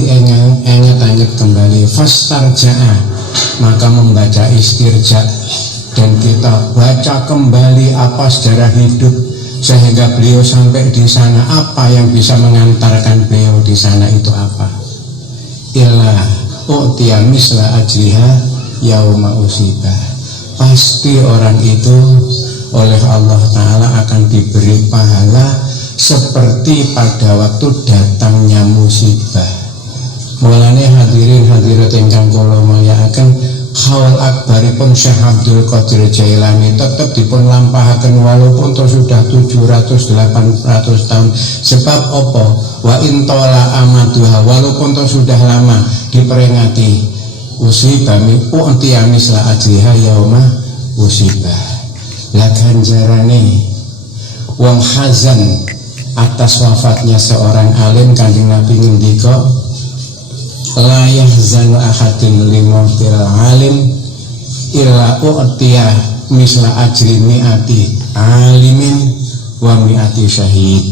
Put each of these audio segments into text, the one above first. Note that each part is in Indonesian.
diingat-ingat kembali. Fastarja'a, maka membaca istirja, dan kita baca kembali apa sejarah hidup sehingga beliau sampai di sana. Apa yang bisa mengantarkan beliau di sana itu apa? Illa u'tiya misla ajriha yauma usibah. Pasti orang itu oleh Allah Ta'ala akan diberi pahala seperti pada waktu datangnya musibah. Mulane hadirin hadirat ingkang kula mulyakaken, haul akbaripun Syekh Abdul Qadir Jailani tetap dipun lampahaken walaupun to sudah 700-800 tahun. Sebab apa? Wa intola amaduha, walaupun to sudah lama diperingati usibah mi u'tiyamis la ajriha yauma usibah. Lah ganjarane wong hazan atas wafatnya seorang alim, Kanjeng Nabi ngendika, la yahzanu ahadun limautil alim illa u'tiya misla ajri mi'ati alimin wa mi'ati syahid.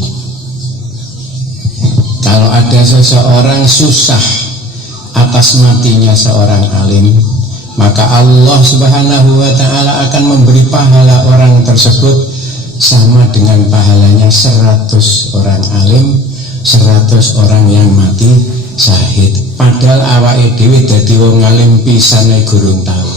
Kalau ada seseorang susah atas matinya seorang alim, maka Allah Subhanahu wa Ta'ala akan memberi pahala orang tersebut sama dengan pahalanya 100 orang alim, 100 orang yang mati syahid. Padahal awake dhewe dadi wong alim pisan nek gurung tahu.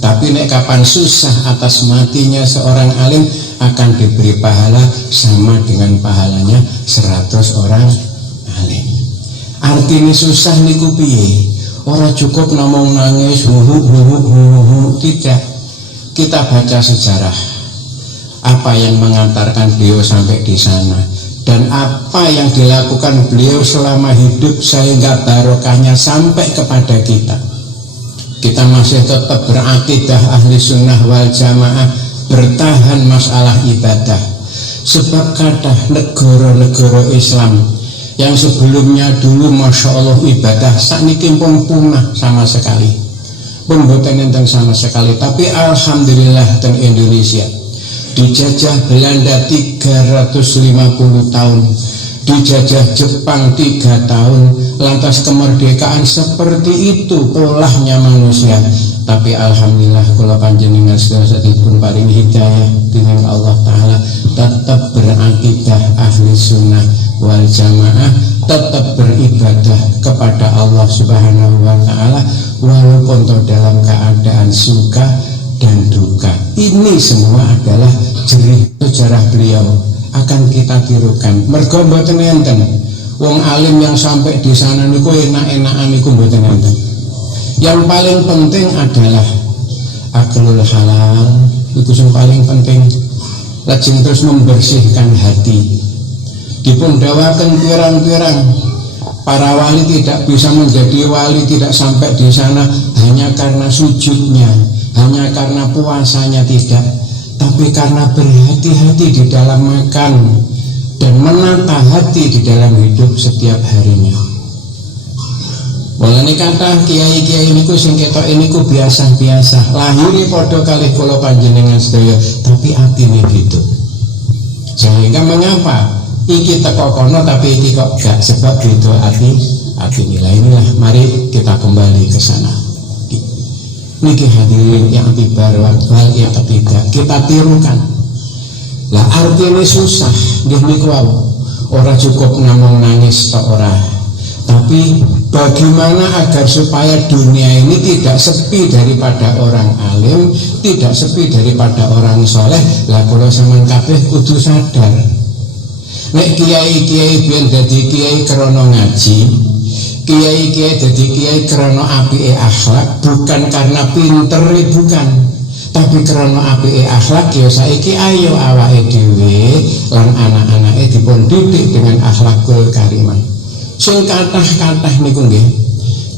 Tapi nek kapan susah atas matinya seorang alim, akan diberi pahala sama dengan pahalanya 100 orang alim. Artinya susah niku piye? Ora cukup ngomong nangis tidak. Kita baca sejarah apa yang mengantarkan beliau sampai di sana dan apa yang dilakukan beliau selama hidup sehingga barokahnya sampai kepada kita. Kita masih tetap berakidah ahli sunnah wal jamaah, bertahan masalah ibadah. Sebab kata negara-negara Islam yang sebelumnya dulu Masya Allah ibadah sakniki pun punah sama sekali, pun boten enten sama sekali. Tapi alhamdulillah teng Indonesia dijajah Belanda 350 tahun, dijajah Jepang 3 tahun, lantas kemerdekaan seperti itu polahnya manusia. Tapi alhamdulillah kula panjenengan sedherek paring hidayah dengan Allah Ta'ala, tetap berakidah ahli sunnah wal jamaah, tetap beribadah kepada Allah Subhanahu wa Ta'ala walaupun dalam keadaan suka dan duka. Ini semua adalah jerih sejarah beliau, akan kita tirukan. Mergo mboten enten wong alim yang sampai di sana niku enak-enakan niku mboten enten. Yang paling penting adalah aklul halal, itu yang paling penting. Lajeng terus membersihkan hati. Dipun dawaken pirang-pirang para wali tidak bisa menjadi wali, tidak sampai di sana hanya karena sujudnya, hanya karena puasanya, tidak, tapi karena berhati-hati di dalam makan dan menata hati di dalam hidup setiap harinya. Mulane kata kiai-kiai niku sing ketok niku biasa-biasa, lahiri padha kalih kula panjenengan sedaya, tapi atine gitu. Sehingga mengapa iki teko kono tapi iki kok gak, sebab beda ati nilai. Inilah mari kita kembali ke sana. Niki hadirin yang tibar wal yang ketiga kita tirukan. Lah artinya susah nggih niku wae. Ora cukup ngomong nangis tok ora. Tapi bagaimana agar supaya dunia ini tidak sepi daripada orang alim, tidak sepi daripada orang soleh. Lah kula sampeyan kabeh kudu sadar. Nek kiai-kiai biyen dadi kiai krana ngaji, kiai-kiai dadi kiai krana apike akhlak, bukan karena pintere, bukan, tapi krana apike akhlak. Ya saiki ayo awake dhewe lan anak-anake dipun didik dengan akhlakul karimah. Sing kathah-kathah niku nggih.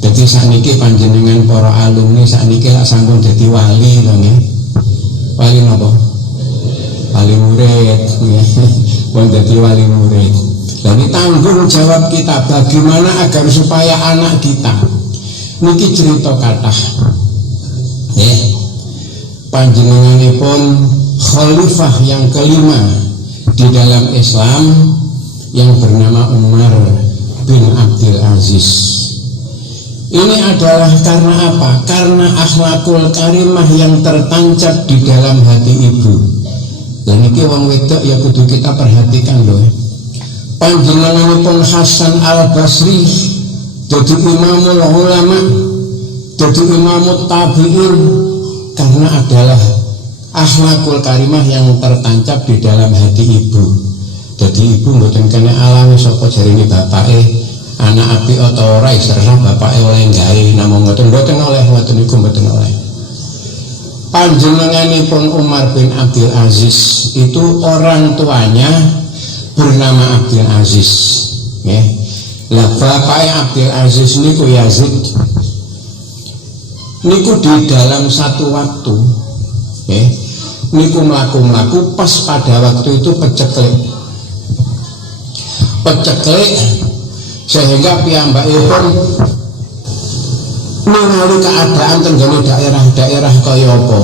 Dadi sakniki panjenengan para alumni sakniki lak sampun dadi wali lho nggih. Wali napa? Wali murid nggih. Pun dadi wali murid. Lah ini tanggung jawab kita bagaimana agar supaya anak kita niki cerita kathah. Nggih. Panjenenganipun khalifah yang kelima di dalam Islam yang bernama Umar bin Abdul Aziz Aziz. Ini adalah karena apa? Karena akhlakul karimah yang tertancap di dalam hati ibu. Dan ini wong wedok ya kudu kita perhatikan loh. Panjenenganipun Hasan Al Basri jadi imamul ulama, jadi imamut tabi'in, karena adalah akhlakul karimah yang tertancap di dalam hati ibu. Jadi ibu mboten kena alami sapa jarine bapake anak api atau ora serah bapake oleh gawe namung mboten oleh mboten iku mboten oleh. Panjenenganipun Umar bin Abdul Aziz itu orang tuanya bernama Abdul Aziz, ya. Lah bapake Abdul Aziz niku Yazid. Niku di dalam satu waktu, ya, niku melaku pas pada waktu itu peceklik, sehingga piyambakipun ningali keadaan tenggene daerah-daerah kaya apa.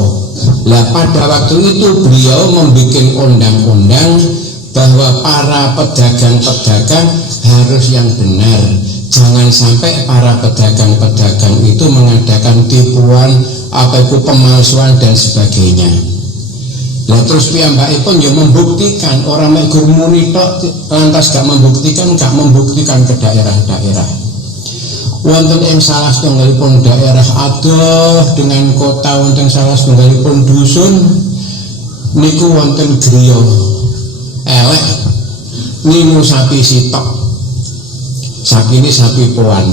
Lah pada waktu itu beliau membuat undang-undang bahwa para pedagang-pedagang harus yang benar. Jangan sampai para pedagang-pedagang itu mengadakan tipuan, apa itu pemalsuan dan sebagainya. Nah terus piyambakipun ya membuktikan, orang mek gur muni tok lantas gak membuktikan ke daerah-daerah. Wonten ing salah setunggalipun daerah adoh dengan kota, wonten salah setunggalipun dusun niku wonten griya elek nimu sapi sitok. Sapi ini sapi poan.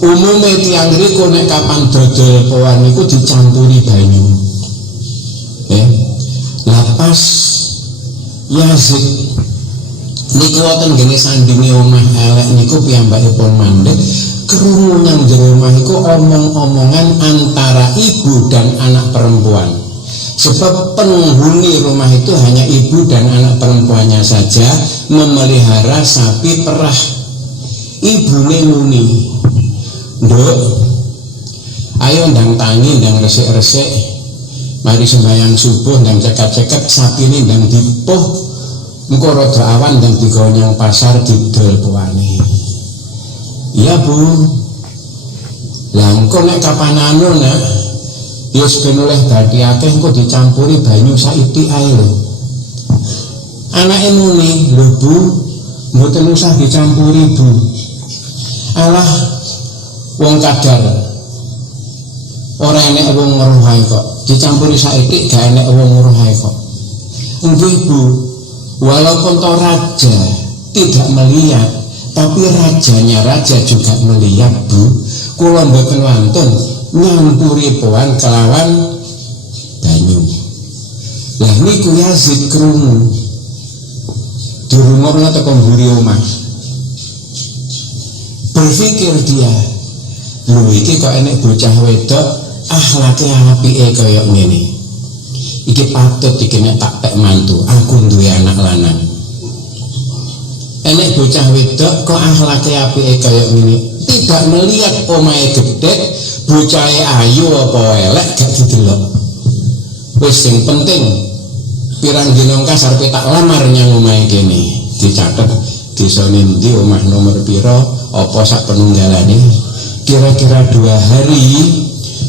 Umumnya tiang riku nek kapan dodol poan niku dicampuri banyu. Lapas Yazid niku wonten gene sandinge omah elek niku piyambakipun mandeg krungu nang jero omah iku omong-omongan antara ibu dan anak perempuan. Sebab penghuni rumah itu hanya ibu dan anak perempuannya saja memelihara sapi perah. Ibune muni, "Nduk, ayo ndang tangi, ndang resik-resik, mari sembahyang subuh, ndang cekak-cekak sapi ini ndang dipuh, engko rada awan ndang digawa nyang pasar didol poane." "Iya, Bu." "Lah engko nek kapan anu nak, wis ben oleh bathi akeh engko dicampuri banyu saiki ae lho." Anake muni, "Lho Bu, mboten usah dicampuri Bu. Alah wong kadar ora enek wong ngruhai kok, dicampuri saiki gak enek wong ngruhai kok." "Nggih Bu, walaupun to raja tidak melihat, tapi raja juga melihat Bu. Kula mboten wantun nyampuri poan kelawan banyu." Lah niku Yazid krungu dirungokno teko mburi omah. Berpikir dia, lho iki kok enek bocah wedok akhlake apike kaya ngene. Iki patut iki nek tak pek mantu, aku duwe anak lanang. Enek bocah wedok kok akhlake apike kaya ngene. Tidak melihat omahe gedhe, bocahe ayu apa elek gak didelok. Wis sing penting pirang dina kasar tak lamar nyang omahe kene. Dicatet desa ndi, omah nomor pira, apa sak penunggalane. Kira-kira 2 hari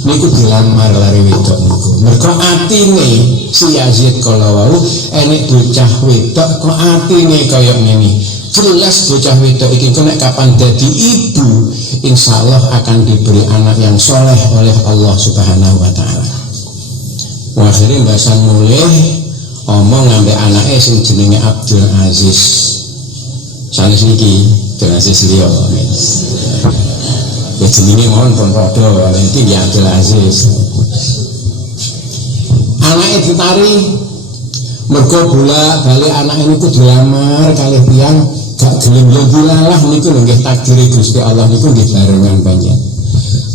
niku dilamar lari wedok niku. Mergo atine si Yazid kala wau enek bocah wedok kok atine kaya ngene. Jelas bocah wedok iki nek kapan dadi ibu, insyaallah akan diberi anak yang soleh oleh Allah Subhanahu wa taala. Akhire mbasan mulih omong ngambek anake sing jenenge Abdul Aziz. Sanes niki Abdul Aziz liya. Ya jenenge mohon pun padha, iki ya Abdul Aziz. Anake ditari mergo bolak-balik anake niku dilamar kalih tiyang gak gelem yo dilalah niku lho nggih takdire Gusti Allah niku nggih barengan panjenengan.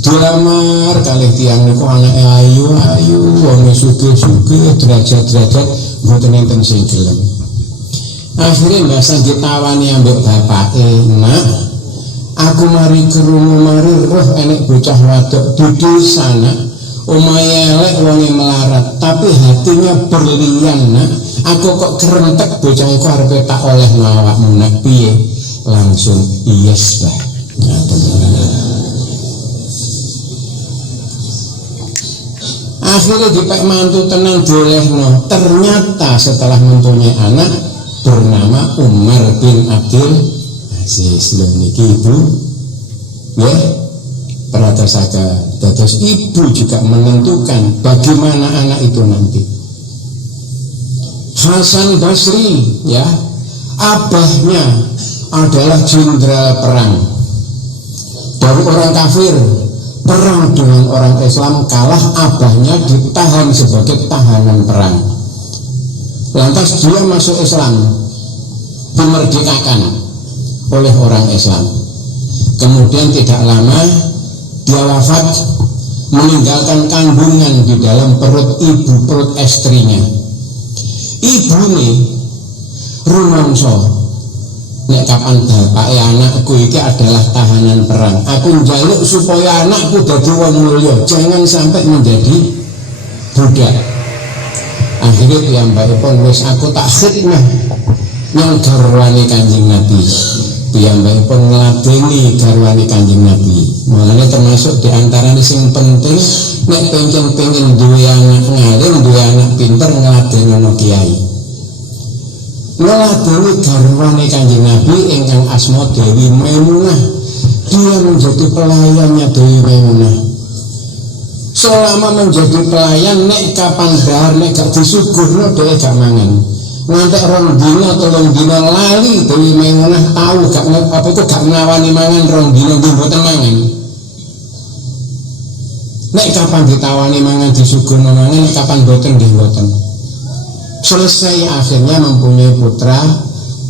Dilamar kalih tiyang niku anake ayu-ayu, wong sugih-sugih, derajat-derajat mboten enten sing gelem. Akhire mbasan ditawani ambek bapake, "Nak, aku mari krungu mari roh enek bocah wadok di desa nak, omahe elek wonge melarat, tapi hatinya berlian nak. Aku kok kerentek bocah iku arep tak oleh awakmu nak piye?" Langsung, "Yes, Bah." Akhirnya dipek mantu tenang dolehno. Ternyata setelah mempunyai anak bernama Umar bin Abdul Aziz. Lho niki ibu, ya, perhatikan. Terus ibu juga menentukan bagaimana anak itu nanti. Hasan Basri, ya, abahnya adalah jenderal perang dari orang kafir, perang dengan orang Islam, kalah, abahnya ditahan sebagai tahanan perang. Lantas dia masuk Islam, dimerdekakan oleh orang Islam. Kemudian tidak lama dia wafat, meninggalkan kandungan di dalam perut ibu, perut istrinya. Ibu nih rumangsa, nek kapan bapak anakku iki adalah tahanan perang, aku njaluk supaya anakku dadi wong mulya, jangan sampai menjadi budak. Akhirnya piyambakipun wis aku tak khidmah yang garwane Kanjeng Nabi. Piyambakipun ngladeni garwane Kanjeng Nabi. Mulane termasuk diantaranya sing penting nek pengen duwe anak ngalim, duwe anak pinter, ngladeni kiai. Ngladeni garwane Kanjeng Nabi ingkang asma Dewi Maimunah. Dia menjadi pelayannya Dewi Maimunah. Selama menjadi pelayan, nek kapan dahar nek gak disuguhno dhewe gak mangan. Ngantek rong dina telung dina lali Dewi Maimunah tahu gak apa itu gak nawani mangan rong dina nggih mboten mangan. Nek kapan ditawani mangan disuguhno mangan, nek kapan mboten nggih mboten. Selesai akhirnya mempunyai putra,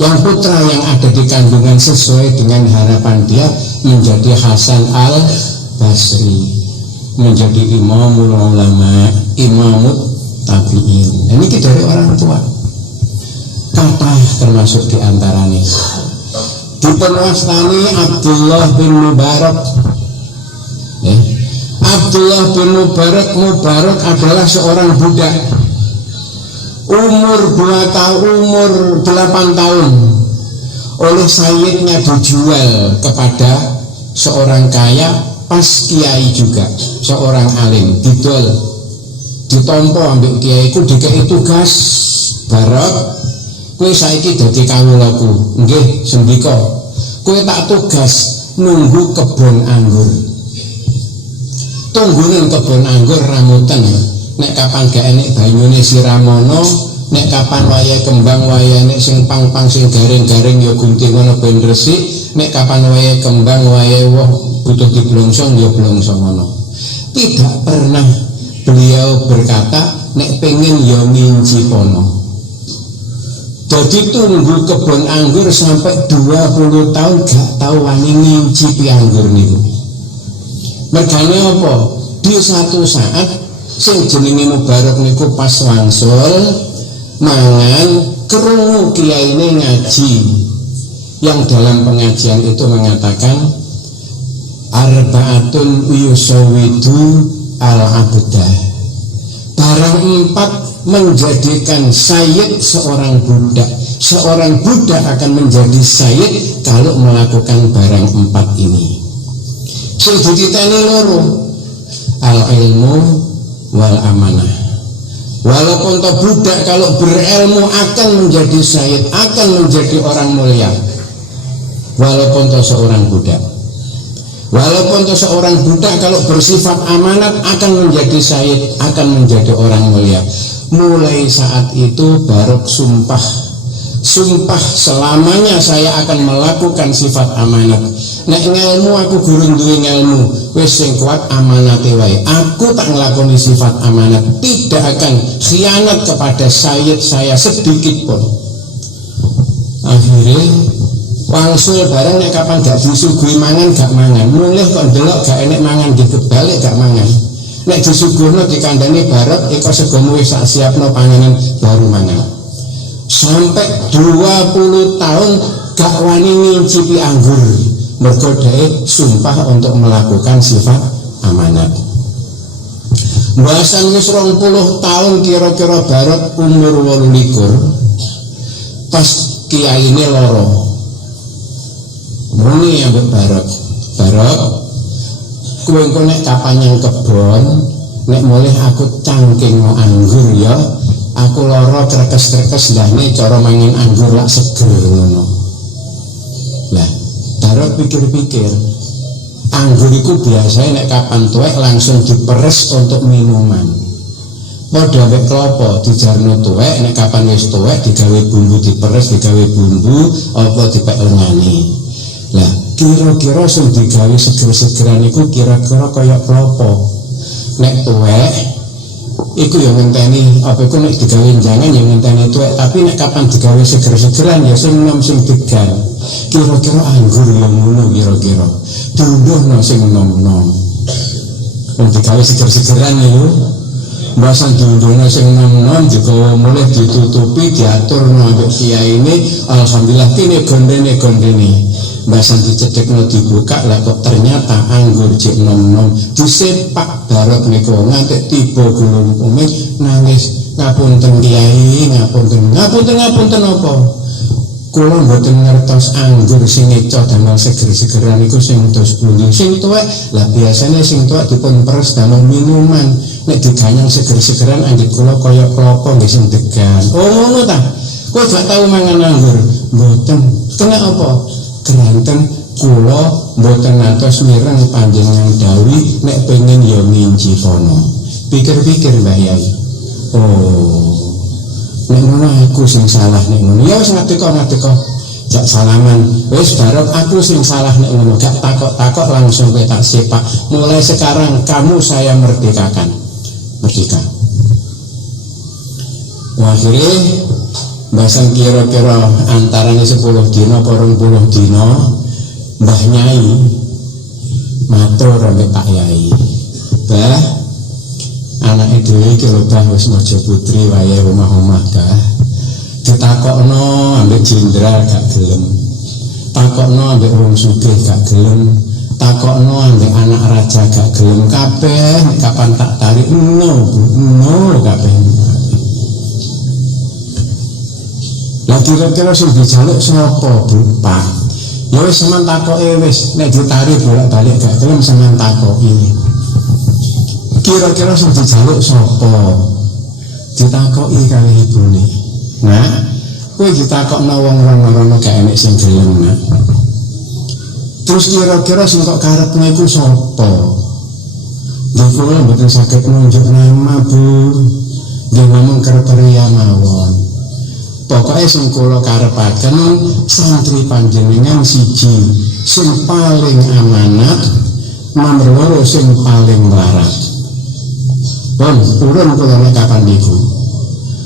yang putra yang ada di kandungan sesuai dengan harapan dia menjadi Hasan al Basri, menjadi imamul ulama, imamut tabi'in. Ini dari orang tua. Kata termasuk diantaranya dipenwastani Abdullah bin Mubarak. Abdullah bin Mubarak adalah seorang budak umur 8 tahun oleh sayyidnya dijual kepada seorang kaya pas kiai juga, seorang alim, didol ditompo ambek kiai ku dikei tugas, Barak kowe saiki dadi kawulaku, nggih sendika, kowe tak tugas nunggu kebon anggur. Tunggunin kebon anggur ramuten, nek kapan gak enek banyune siramono, nek kapan waya kembang waya nek sing pang-pang sing garing-garing ya guntingono ben resik, nek kapan waya kembang waya woh butuh diblongsong ya blongsong ngono. Tidak pernah beliau berkata nek pengen ya minci pono. Jadi tunggu kebun anggur sampai 20 tahun gak tahu wani ngincipi anggur niku. Mergane apa? Di satu saat sing jenenge Mubarak niku pas wangsul mangan krungu kiyaine ngaji, yang dalam pengajian itu mengatakan arbaatun yusawidu al-abda, barang 4 menjadikan sayyid seorang budak. Seorang budak akan menjadi sayyid kalau melakukan barang 4 ini. Sing dititeni loro, al-ilmu wal amanah. Walaupun toh budak kalau berilmu akan menjadi sayyid, akan menjadi orang mulia. Walaupun toh seorang budak. Walaupun toh seorang budak kalau bersifat amanat akan menjadi sayyid, akan menjadi orang mulia. Mulai saat itu Barok sumpah selamanya saya akan melakukan sifat amanat. Nek ngelmu aku gurung duwe ngelmu, wis sing kuat amanate wae. Aku tak nglakoni sifat amanat, tidak akan khianat kepada sayyid saya sedikit pun. Akhirnya wangsul bareng nek kapan gak disuguhi mangan gak mangan, mulih kok ndelok gak enek mangan dikebalik gak mangan. Nek disuguhno dikandani Barok eko segomu wis sak siapno panganan baru mangan. Sampai 20 tahun gak wani ngincipi anggur, mergo dhewe sumpah untuk melakukan sifat amanat. Bahasan wis 20 tahun kira-kira Barok umur 28 pas kiyaine loro. Muni ambek Barok, kowe engko nek kapan yang kebon nek mulih aku cangking mau anggur ya, aku loro krekes-krekes ndahne cara mangan anggur lak seger ngono. Lah, Darok pikir-pikir, anggur iku biasanya nek kapan tuwek langsung diperes untuk minuman. Padha mek klopo dijarno tuwek, nek kapan wis tuwek digawe bumbu diperes, digawe bumbu apa dipek lengane. Lah, kira-kira sing digawe seger-segeran iku kira-kira kaya klopo. Nek tuwek iku ya ngenteni apa iku nek digawe jangan ya ngenteni tuwek, tapi nek kapan digawe seger-segeran ya sing nom sing degan. Kira-kira anggur ya ngono kira-kira. Dundono sing nom-nom. Wong digawe seger-segeran iku bahasan dundono sing nom-nom juga mulai ditutupi diatur nambah kiai ini. Alhamdulillah kini gondene bahasan dicedekno dibuka lah kok ternyata anggur cek nom-nom disepak Darok niku nganti tiba gulung-gulung nangis ngapunten kiai ngapunten apa kula mboten ngertos anggur sing eco damel seger-segeran iku sing dos pundi sing tuwek lah biasanya sing tuwek dipun peres damel minuman nek diganyang seger-segeran anggit kula kaya klopo nggih sing degan. Oh ngono ta, kowe gak tau mangan anggur? Mboten. Kena apa? Keranten kula mboten ngantos mireng panjenengan dawuh nek pengen ya nginci kono. Pikir-pikir Mbah Yai. Oh, nek ngono aku sing salah nek ngono. Ya wis ngateko. Jak salaman. Wis Darok aku sing salah nek ngono. Gak takok-takok langsung kowe tak sepak. Mulai sekarang kamu saya merdeka. Akhirnya bahasan kira-kira antaranya 10 dino 20 dino Mbah Nyai matur ambek Pak Yai, Bah anake dhewe iki lho Bah wis mojo putri wayahe omah-omah Bah. Ditakokno ambek jenderal gak gelem, takokno ambek wong sugih gak gelem, takokno ambek anak raja gak gelem, kabeh kapan tak tarik no kabeh. Lah kira-kira sing dijaluk sapa Bu Pak? Ya wis sampean takoke wis nek ditarik bolak-balik gak gelem sampean takoki. Kira-kira sing dijaluk sapa? Ditakoki kali ibune. Nah, kowe ditakokno wong rono-rono gak enek sing gelem nak. Terus kira-kira sing kok karepne iku sapa? Nggih kula mboten saged nunjuk nama Bu. Nggih namung kriteria mawon. Pokoknya sing kula karepaken santri panjenengan siji sing paling amanat, nomor loro sing paling melarat. Pun urun kula nek kapan niku.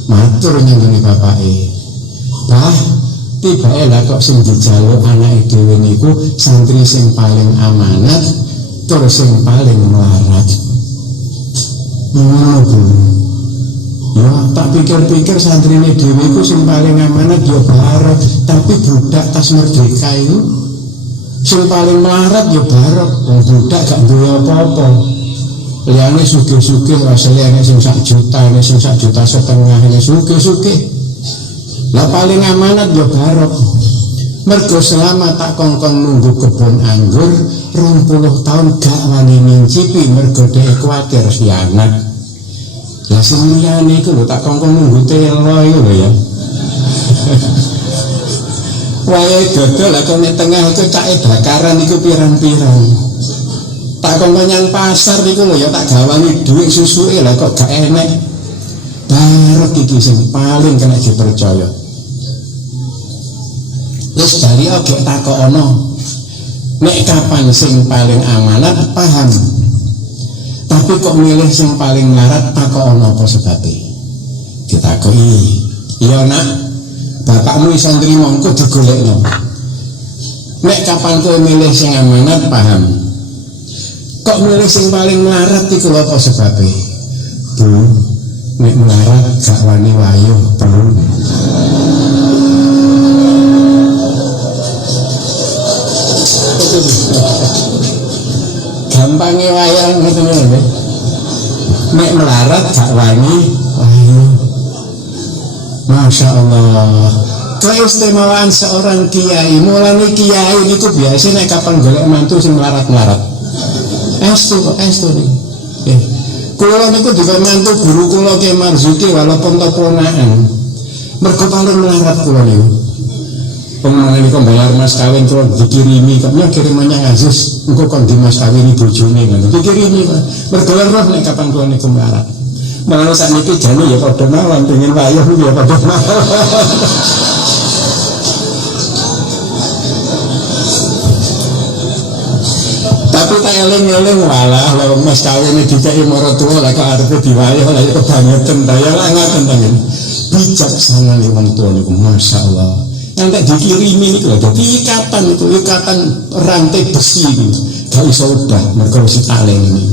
Matur nyangoni bapake. Bah, tibake lah kok sing dijaluk anake dhewe niku santri sing paling amanat, tur sing paling melarat. Bu. Ya, tak pikir-pikir santrine dhewe iku sing paling amanat ya Barok, tapi budak tas merdeka itu sing paling melarat ya Barok. Wong budak gak duwe apa-apa. Liyane sugih-sugih asale nek sing 1 juta, nek sing 1,5 juta nek sugih-sugih. Lah paling amanat ya Barok. Mergo selama tak kongkon nunggu kebun anggur 20 tahun gak wani ngincipi mergo dhek kuwatir khianat. Lah sing liyane iku lho tak kongkon nunggu telo iku lho ya. Wae dodol lah kok nek tengah iku cake bakaran iku pirang-pirang. Tak kongkon nyang pasar iku lho ya tak gawangi dhuwit susuke lah kok gak enek. Barok iki sing paling kena dipercaya. Wis dari oke takono. Nek kapan sing paling amanat paham. Tapi kok milih sing paling melarat takono apa sebabnya? Ditakoki, iya nak, bapakmu iso nrimo engko digolekno. Nek kapan kowe milih sing amanat paham. Kok milih sing paling melarat iku lho apa sebabnya? Bu, nek melarat gak wani wayuh perlu. Gampangnya wayang gitu nih. Nek melarat gak wani wayuh. Masya Allah. Keistimewaan seorang kiai, mulane kiai itu biasa nek kapan golek mantu sing melarat-melarat. Estu nih. Kula niku dimantu guru kula Ki Marzuki walaupun ponakan. Mergo paling melarat kula niku. Pengalaman niku bayar mas kawin kula dikirimi, kok kirimannya Aziz, engko kon di mas kawin bojone ngono. Dikirimi mergo roh nek kapan kula niku melarat. Malah sakniki jane ya padha mawon pengen wayah niku ya padha mawon. Tapi tak eling-eling walah lha mas kawin dikai maratuwa lah kok arepe diwayah lah ya kebangetan ta ya ngaten tangen. Bijaksana nih wong tuwa niku masyaallah. Yang tak dikirimi niku lho dadi ikatan rantai besi niku. Gak iso udah mergo wis taleng ini.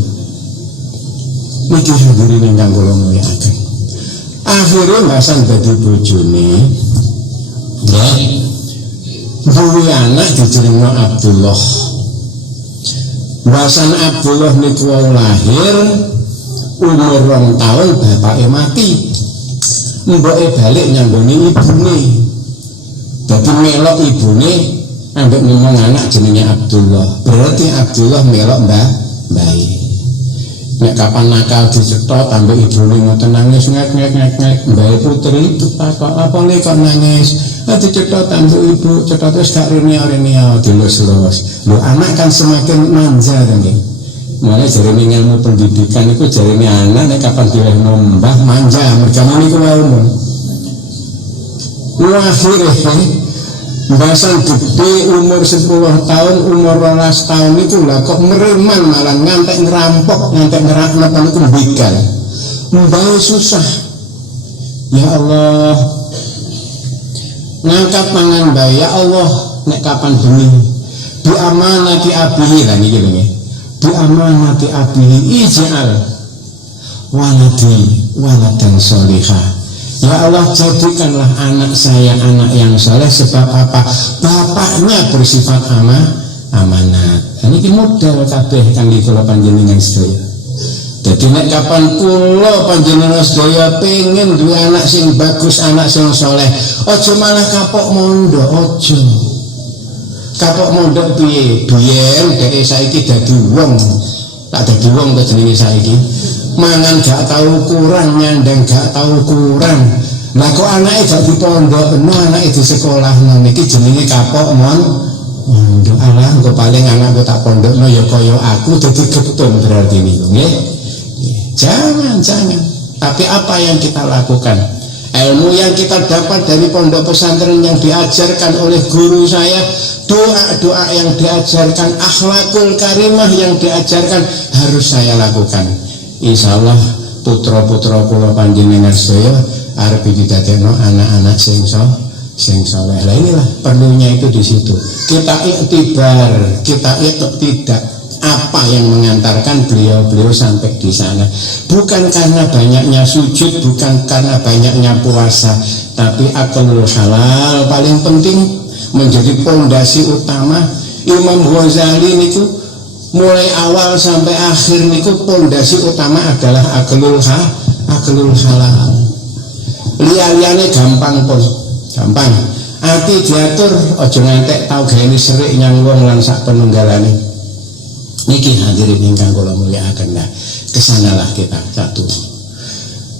Niki hadirin ingkang kula mulyakaken. Akhire mbasan dadi bojone. Ya. Duwe anak dijenengno Abdullah. Mbasan Abdullah niku lahir umur 2 tahun bapake mati. Mboke balik nyanggoni ibune. Dadi melok ibune ambek ngomong anak jenenge Abdullah. Berarti Abdullah melok mbae. Nek kapan nakal dicetot ambek ibune ngoten nangis ngek mbae putri itu takok apa le kok nangis. Dicetot ambek ibu cetot wis gak rene-rene dilus-lus. Lho anak kan semakin manja kan nggih. Mulai jarene ilmu pendidikan itu jarene anak nek kapan dilehno mbah manja merjane niku wae umum. Akhire mbasan gede umur 10 tahun, umur 12 tahun itu lah kok mereman malah ngantek ngerampok, ngantek ngerakno niku begal. Mbah susah. Ya Allah. Ngangkat tangan mbah, ya Allah, nek kapan bengi di amanati abihi lah niki lho nggih. Di amanati abihi ij'al waladi waladan sholihah. Ya Allah, jadikanlah anak saya anak yang soleh. Sebab apa? Bapaknya bersifat amanat. Ini modal kabeh kangge kula panjenengan sedaya. Dadi nek kapan kula panjenengan sedaya pengen duwe anak sing bagus, anak sing soleh, aja malah kapok mondok, aja. Kapok mondok piye? Biyen dhek saiki dadi wong. Tak dadi wong to jenenge saiki. Mangan gak tahu kurang, nyandang gak tahu kurang. Nah kok anaknya gak di pondok, anaknya di sekolah, niki jenenge kapok mondok. Alah, kok paling anakku tak pondok, ya kaya aku jadi getun berarti niku, nggih. Jangan. Tapi apa yang kita lakukan? Ilmu yang kita dapat dari pondok pesantren yang diajarkan oleh guru saya, doa-doa yang diajarkan, akhlakul karimah yang diajarkan harus saya lakukan. Insyaallah putra-putra kula panjenengan sedaya arep didadekno anak-anak sing saleh. Lah inilah perlunya itu di situ. Kita iktibar, kita tidak apa yang mengantarkan beliau sampai di sana. Bukan karena banyaknya sujud, bukan karena banyaknya puasa, tapi aklul halal paling penting menjadi pondasi utama. Imam Ghazali niku mulai awal sampai akhir niku pondasi utama adalah aklul halal. Liya-liyane gampang pun, gampang. Ati diatur aja ngantek tau gawe serik nyang wong lan sak penunggalane. Niki hadirin ingkang kula mulyakaken. Nah, kesanalah kita satu.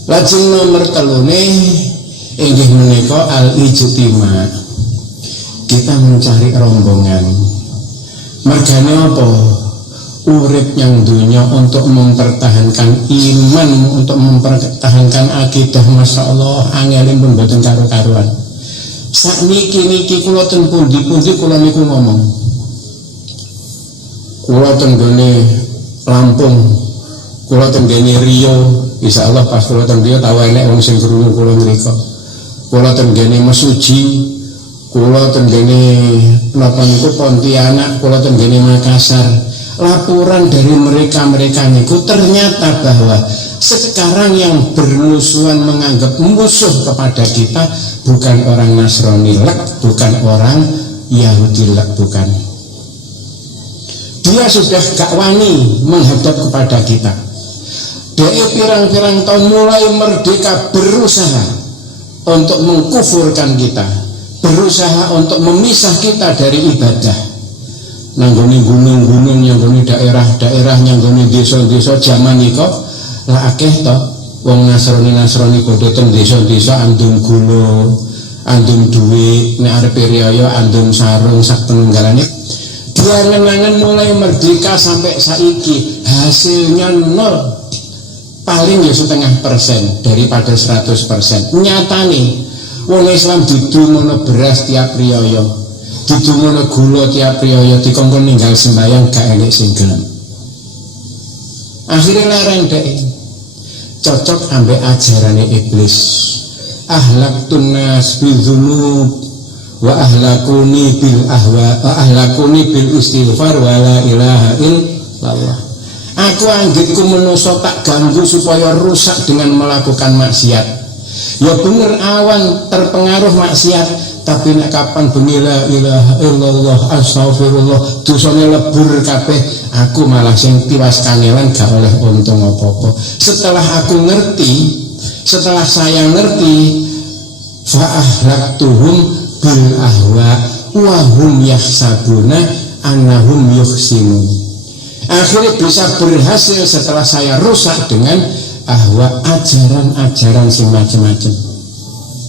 Lajeng nomor 3 inggih menika al-ijtima. Kita mencari rombongan. Mergane apa? Urip yang dunia untuk mempertahankan iman, untuk mempertahankan akidah, masya Allah, angelipun mboten karo-karuan. Sakniki kula ten pundi-pundi kula niku ngomong. Kula tenggene Lampung, kula tenggene Riau, insyaallah pas kula teng Riau tau enek wong sing krungu kula mriku. Kula tenggene Mesuji, kula tenggene napa niku Pontianak, kula tenggene Makassar. Laporan dari mereka niku ternyata bahwa sekarang yang bermusuhan menganggap musuh kepada kita bukan orang Nasrani lek, bukan orang Yahudi lek, bukan. Dia sudah gak wani menghadap kepada kita. Dia pirang-pirang tahun mulai merdeka berusaha untuk mengkufurkan kita, berusaha untuk memisah kita dari ibadah. Nanggoni gunung-gunung, nanggoni daerah-daerah, nanggoni desa-desa zaman niko Lah akeh to wong Nasrani padha teng desa-desa andum gula, andum duit, nek arep riyaya andum sarung sak penunggalane. Diangen-angen mulai merdeka sampai saiki hasilnya nol, paling ya 0,5% daripada 100%. Nyatane wong Islam dudu ngono beras tiap riyaya, dudu ngono gula tiap riyaya, dikongkon ninggal sembahyang gak enek sing gelem. Akhirnya larang dek, cocok ambek ajarane iblis. Ahlaktun nas bil dzunub wa ahlakuni bil ahwa wa ahlakuni bil istighfar wa la ilaha illallah. Aku anggitku manusa tak ganggu supaya rusak dengan melakukan maksiat. Ya bener awan terpengaruh maksiat, tapi nek kapan bengi la ilaha illallah astagfirullah dosane lebur kabeh, aku malah sing tiwas kangelan gak oleh untung apa-apa. Setelah aku ngerti, setelah saya ngerti, fa ahlaktuhum bil ahwa wa hum yahsabuna annahum yuhsinun. Akhirnya bisa berhasil setelah saya rusak dengan ahwa, ajaran-ajaran sing macam-macam.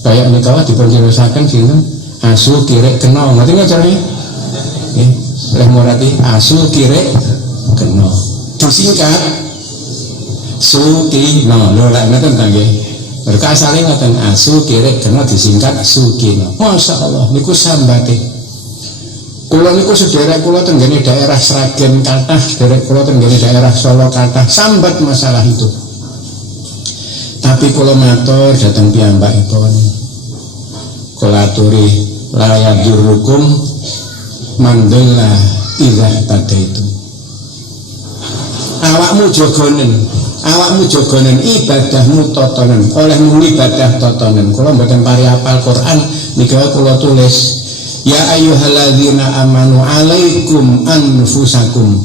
Kayak nikah dipenjelasakan sinten asu kirek kena, ngerti nggak caranya? Leh murati asu kirek kena. Disingkat Sukino. Lho lek ngoten ta nggih. Mereka asalnya ngoten asu kirek kena disingkat Sukino. Masya Allah niku sambate. Kula niku sederek kula tenggene daerah Sragen kathah, sederek kula tenggene daerah Solo kathah sambat masalah itu. Tapi kula matur dhateng piyambakipun, kula aturi la yadurukum mandalla idza tadaitu. Awakmu jogonen ibadahmu totonen, olehmu ibadah totonen. Kula mboten pari apal Quran nika kula tulis ya ayyuhalladzina amanu alaikum anfusakum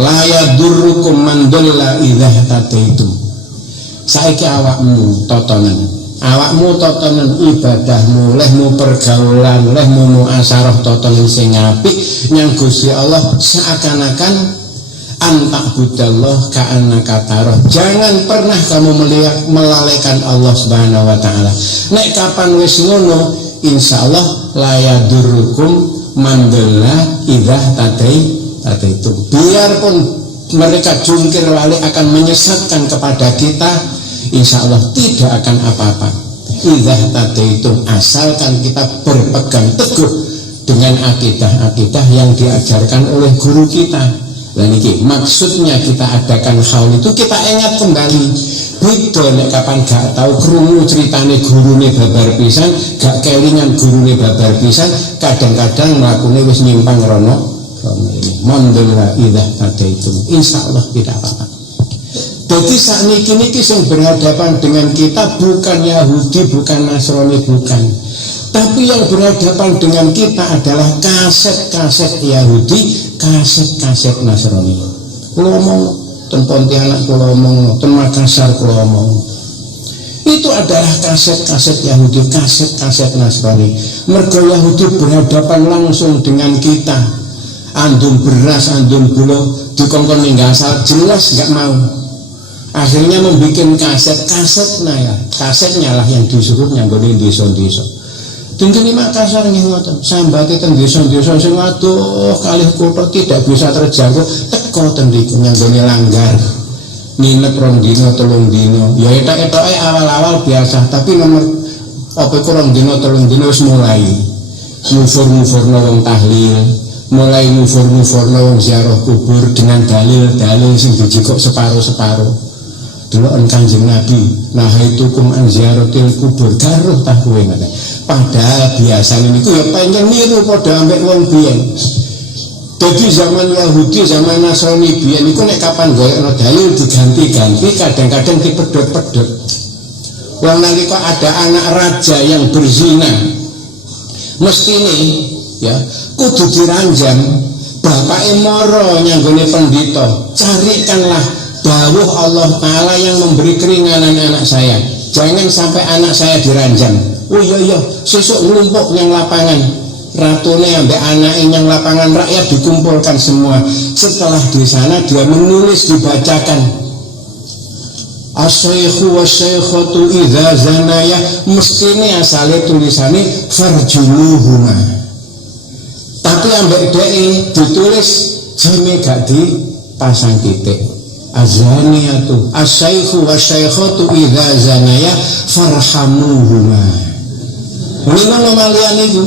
la yadurrukum mandalla idza tadaitu. Saiki awakmu totonen ibadahmu, lehmu pergaulan, lehmu muasarah totonen sing apik nyang Gusti Allah, seakan-akan antak budallah ka'annaka tarah. Jangan pernah kamu melalaikan Allah Subhanahu wa taala. Nek kapan wis ngono, insyaallah la yadurrukum mandalla idza tadaitu. Biarpun mereka jungkir balik akan menyesatkan kepada kita, insya Allah tidak akan apa-apa. Idza tadaitum, asalkan kita berpegang teguh dengan akidah-akidah yang diajarkan oleh guru kita. Dan ini maksudnya kita adakan haul itu, kita ingat kembali. Beda nek kapan gak tahu krungu ceritane gurune babar pisan, gak kelingan gurune babar pisan, kadang-kadang mlakune wis nyimpang rono mandala idza tadaitum, insyaallah tidak apa-apa. Jadi saat niki yang berhadapan dengan kita bukan Yahudi, bukan Nasrani, bukan, tapi yang berhadapan dengan kita adalah kaset-kaset Yahudi, kaset-kaset Nasrani. Kulo ngomong ten Pontianak, kulo ngomong ten Makassar, kulo ngomong itu adalah kaset-kaset Yahudi, kaset-kaset Nasrani. Mergo Yahudi berhadapan langsung dengan kita, andum beras, andum gula, dikongkon ninggal asal, jelas gak mau. Akhirnya membuat kasetnya lah yang disuruh nyanggoni desa-desa. Tinggal Makassar nggih ngoten, sambate teng desa-desa sing aduh kalih kutha tidak bisa terjangkau, teko teng niku nyanggoni langgar. Nginep rong dina, 3 dina. Ya etok-etoke awal-awal biasa, tapi nomor apa iku rong dina, 3 dina wis mulai ngufur-ngufurno wong tahlil, mulai ngufur-ngufurno wong ziarah kubur dengan dalil-dalil sing dijikok separo-separo. Deloken Kanjeng Nabi, nahaitukum an ziyaratil kubur, garuh ta kowe ngoten. Padahal biasane niku ya pengen niru padha ambek wong biyen. Jadi zaman Yahudi, zaman Nasrani biyen niku nek kapan golekno dalil diganti-ganti, kadang-kadang dipedhot-pedhot. Wong nalika ada anak raja yang berzina, mestine ya kudu diranjam, bapake mara nyanggone pendhita, carikanlah dawuh Allah Ta'ala yang memberi keringanan anak saya, jangan sampai anak saya diranjam. Oh iya sesuk ngumpuk yang lapangan, ratune ambek anake yang lapangan, rakyat dikumpulkan semua. Setelah di sana dia menulis, dibacakan Asyaikhu wasyaikhatu idza zanaya, mestine asale tulisane farjumuhuma. Tapi ambek dhek ditulis jane gak dipasang titik. Azaniyatu asyaikhu wasyaikhatu idza zanaya farhamuhuma. Ngono malian iku.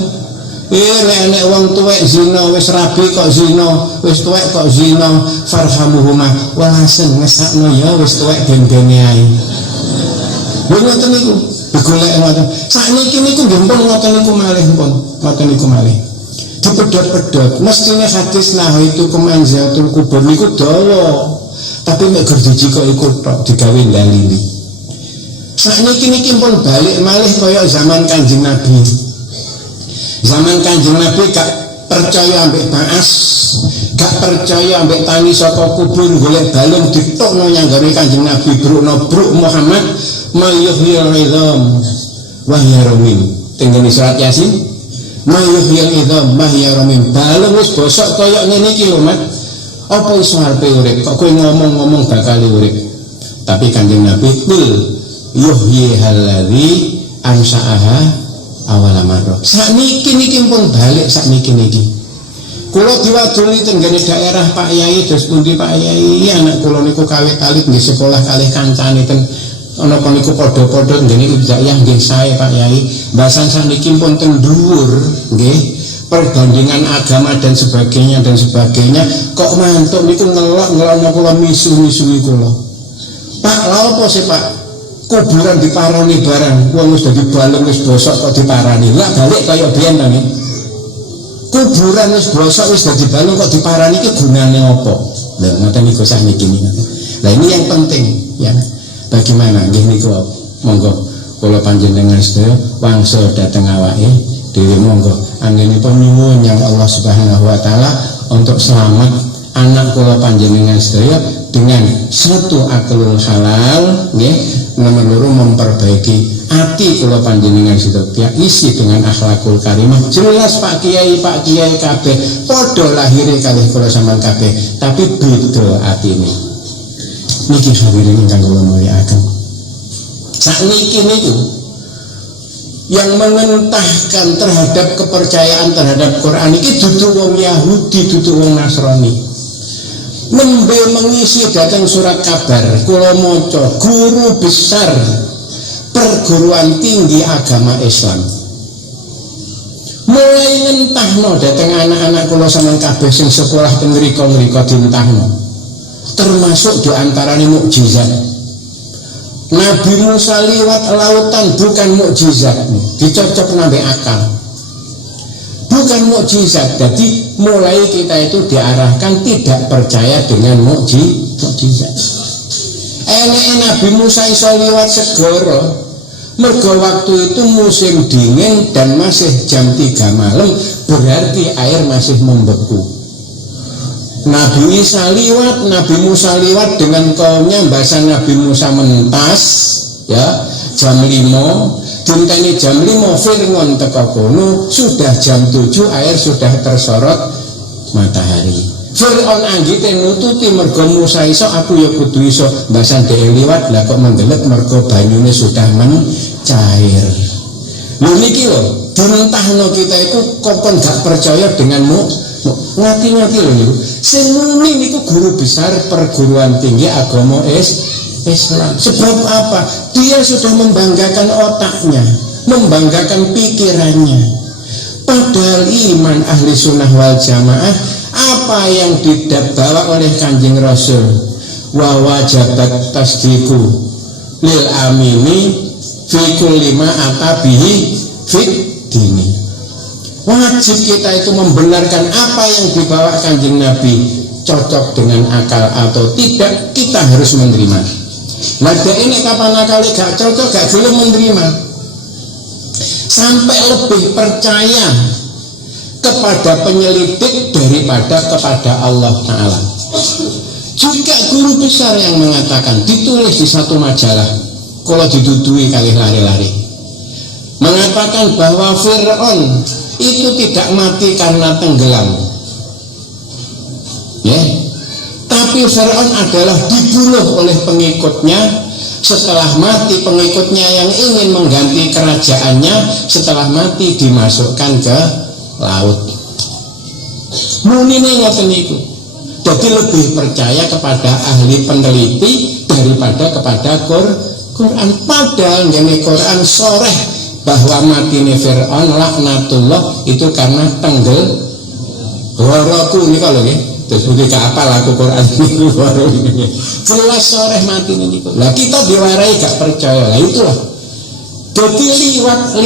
Enek wong tuwek zina wis rabi kok zina, wis tuwek kok zina, farhamuhuma, walasen ngesakno ya wis tuwek ben-bene ae. Lho ngoten niku, digolek ngoten. Sakniki niku nggih pun ngoten niku malih pun, ngoten niku malih. Dipedhot-pedhot, mestine hadis nahaitu kemanzatul kubur niku dawa. Tapi mek gerduji kok iku tok digawe dalili. Sakniki niki pun balik malih kaya zaman Kanjeng Nabi. Zaman Kanjeng Nabi gak percaya ambek baas, gak percaya ambek tangi saka kubur golek balung ditokno nyanggane Kanjeng Nabi brukno bruk Muhammad mayuhyil idham wa yarumin. Tengene surat Yasin mayuhyil idham wa yarumin. Balung wis bosok kaya ngene iki lho, Mat. Apa iso arepe urip? Kok kowe ngomong-ngomong bakal urip. Tapi Kanjeng Nabi kul yuhyi halladzi ansa'aha awal marro. Sakniki niki pun balik sakniki niki. Kula diwaduli tenggene daerah Pak Yai, dos pundi Pak Yai, anak kula niku kawit alit nggih sekolah kalih kancane ten ana niku padha-padha nggene ibtidayah nggih sae Pak Yai. Bahasan sakniki pun ten dhuwur nggih. Perbandingan agama dan sebagainya kok mantuk niku ngelok-ngelokno kula misu-misui kula. Pak, lha apa sih Pak? Kuburan diparani barang, wong wis dadi balung wis bosok kok diparani. Lah balik kaya biyen ta nggih. Kuburan wis bosok wis dadi balung kok diparani iki gunane apa? Lah ngoten niku sakniki niku. Lah ini yang penting ya. Bagaimana nggih niku monggo kula panjenengan sedaya wangsa dhateng awake dhewe monggo anggenipun nyuwun yang Allah Subhanahu wa taala untuk selamat anak kula panjenengan sedaya dengan satu aklul halal nggih. Nomor loro memperbaiki hati kula panjenengan sedaya isi dengan akhlakul karimah. Jelas Pak Kiai kabeh padha lahire kalih kula sampean kabeh, tapi beda atine. Niki hadirin ingkang kula mulyakaken. Sakniki niku yang mengentahkan terhadap kepercayaan terhadap Quran iki dudu wong Yahudi, dudu wong Nasrani. Nembe mengisi datang surat kabar kula maca guru besar perguruan tinggi agama Islam mulai ngentahno datang anak-anak kula sampeyan kabeh sing sekolah teng mriko-mriko dientahno, termasuk diantarane mukjizat Nabi Musa liwat lautan bukan mukjizat, dicocok nambah akal, bukan mukjizat. Jadi mulai kita itu diarahkan tidak percaya dengan mukjizat. Nabi Musa iso liwat segara mergo waktu itu musim dingin dan masih jam 3 malam, berarti air masih membeku. Nabi Musa liwat dengan kaumnya, bahasa Nabi Musa mentas ya jam 5, dinteni jam 5 Fir'aun teko kono, sudah jam 7 air sudah tersorot matahari. Fir'aun anggite nututi mergo Musa iso, aku ya kudu iso. Bahasa dhewe liwat lah kok mendelet mergo banyune sudah mencair. Lho niki lho, dimentahno kita itu kok gak percaya dengan ngati-ngati lho niku. Sing muni niku guru besar perguruan tinggi agama Islam. Sebab apa? Dia sudah membanggakan otaknya, membanggakan pikirannya. Padahal iman ahli sunnah wal jamaah, apa yang dibawa oleh Kanjeng Rasul, wa wajabat tasdiqu lil amini fi kulli ma atabihi fit dini. Wajib kita itu membenarkan apa yang dibawa Kanjeng Nabi, cocok dengan akal atau tidak, kita harus menerima. Nah ini kapan akali gak cocok, gak belum menerima, sampai lebih percaya kepada penyelidik daripada kepada Allah Ta'ala. Juga guru besar yang mengatakan, ditulis di satu majalah, kalau didudui kali lari-lari, mengatakan bahwa Fir'aun itu tidak mati karena tenggelam, ya, tapi Fir'aun adalah dibunuh oleh pengikutnya Setelah mati pengikutnya yang ingin mengganti kerajaannya, setelah mati dimasukkan ke laut. Munine ngoten niku. Jadi lebih percaya kepada ahli peneliti daripada kepada Quran. Padahal ngene Quran soreh bahwa matine Fir'aun laknatullah itu karena tenggel waraku niku lho nggih. Terus budi gak apa laku Quran ini jelas soreh mati ini. Lah kita diwarai gak percaya. Lah itulah. Jadi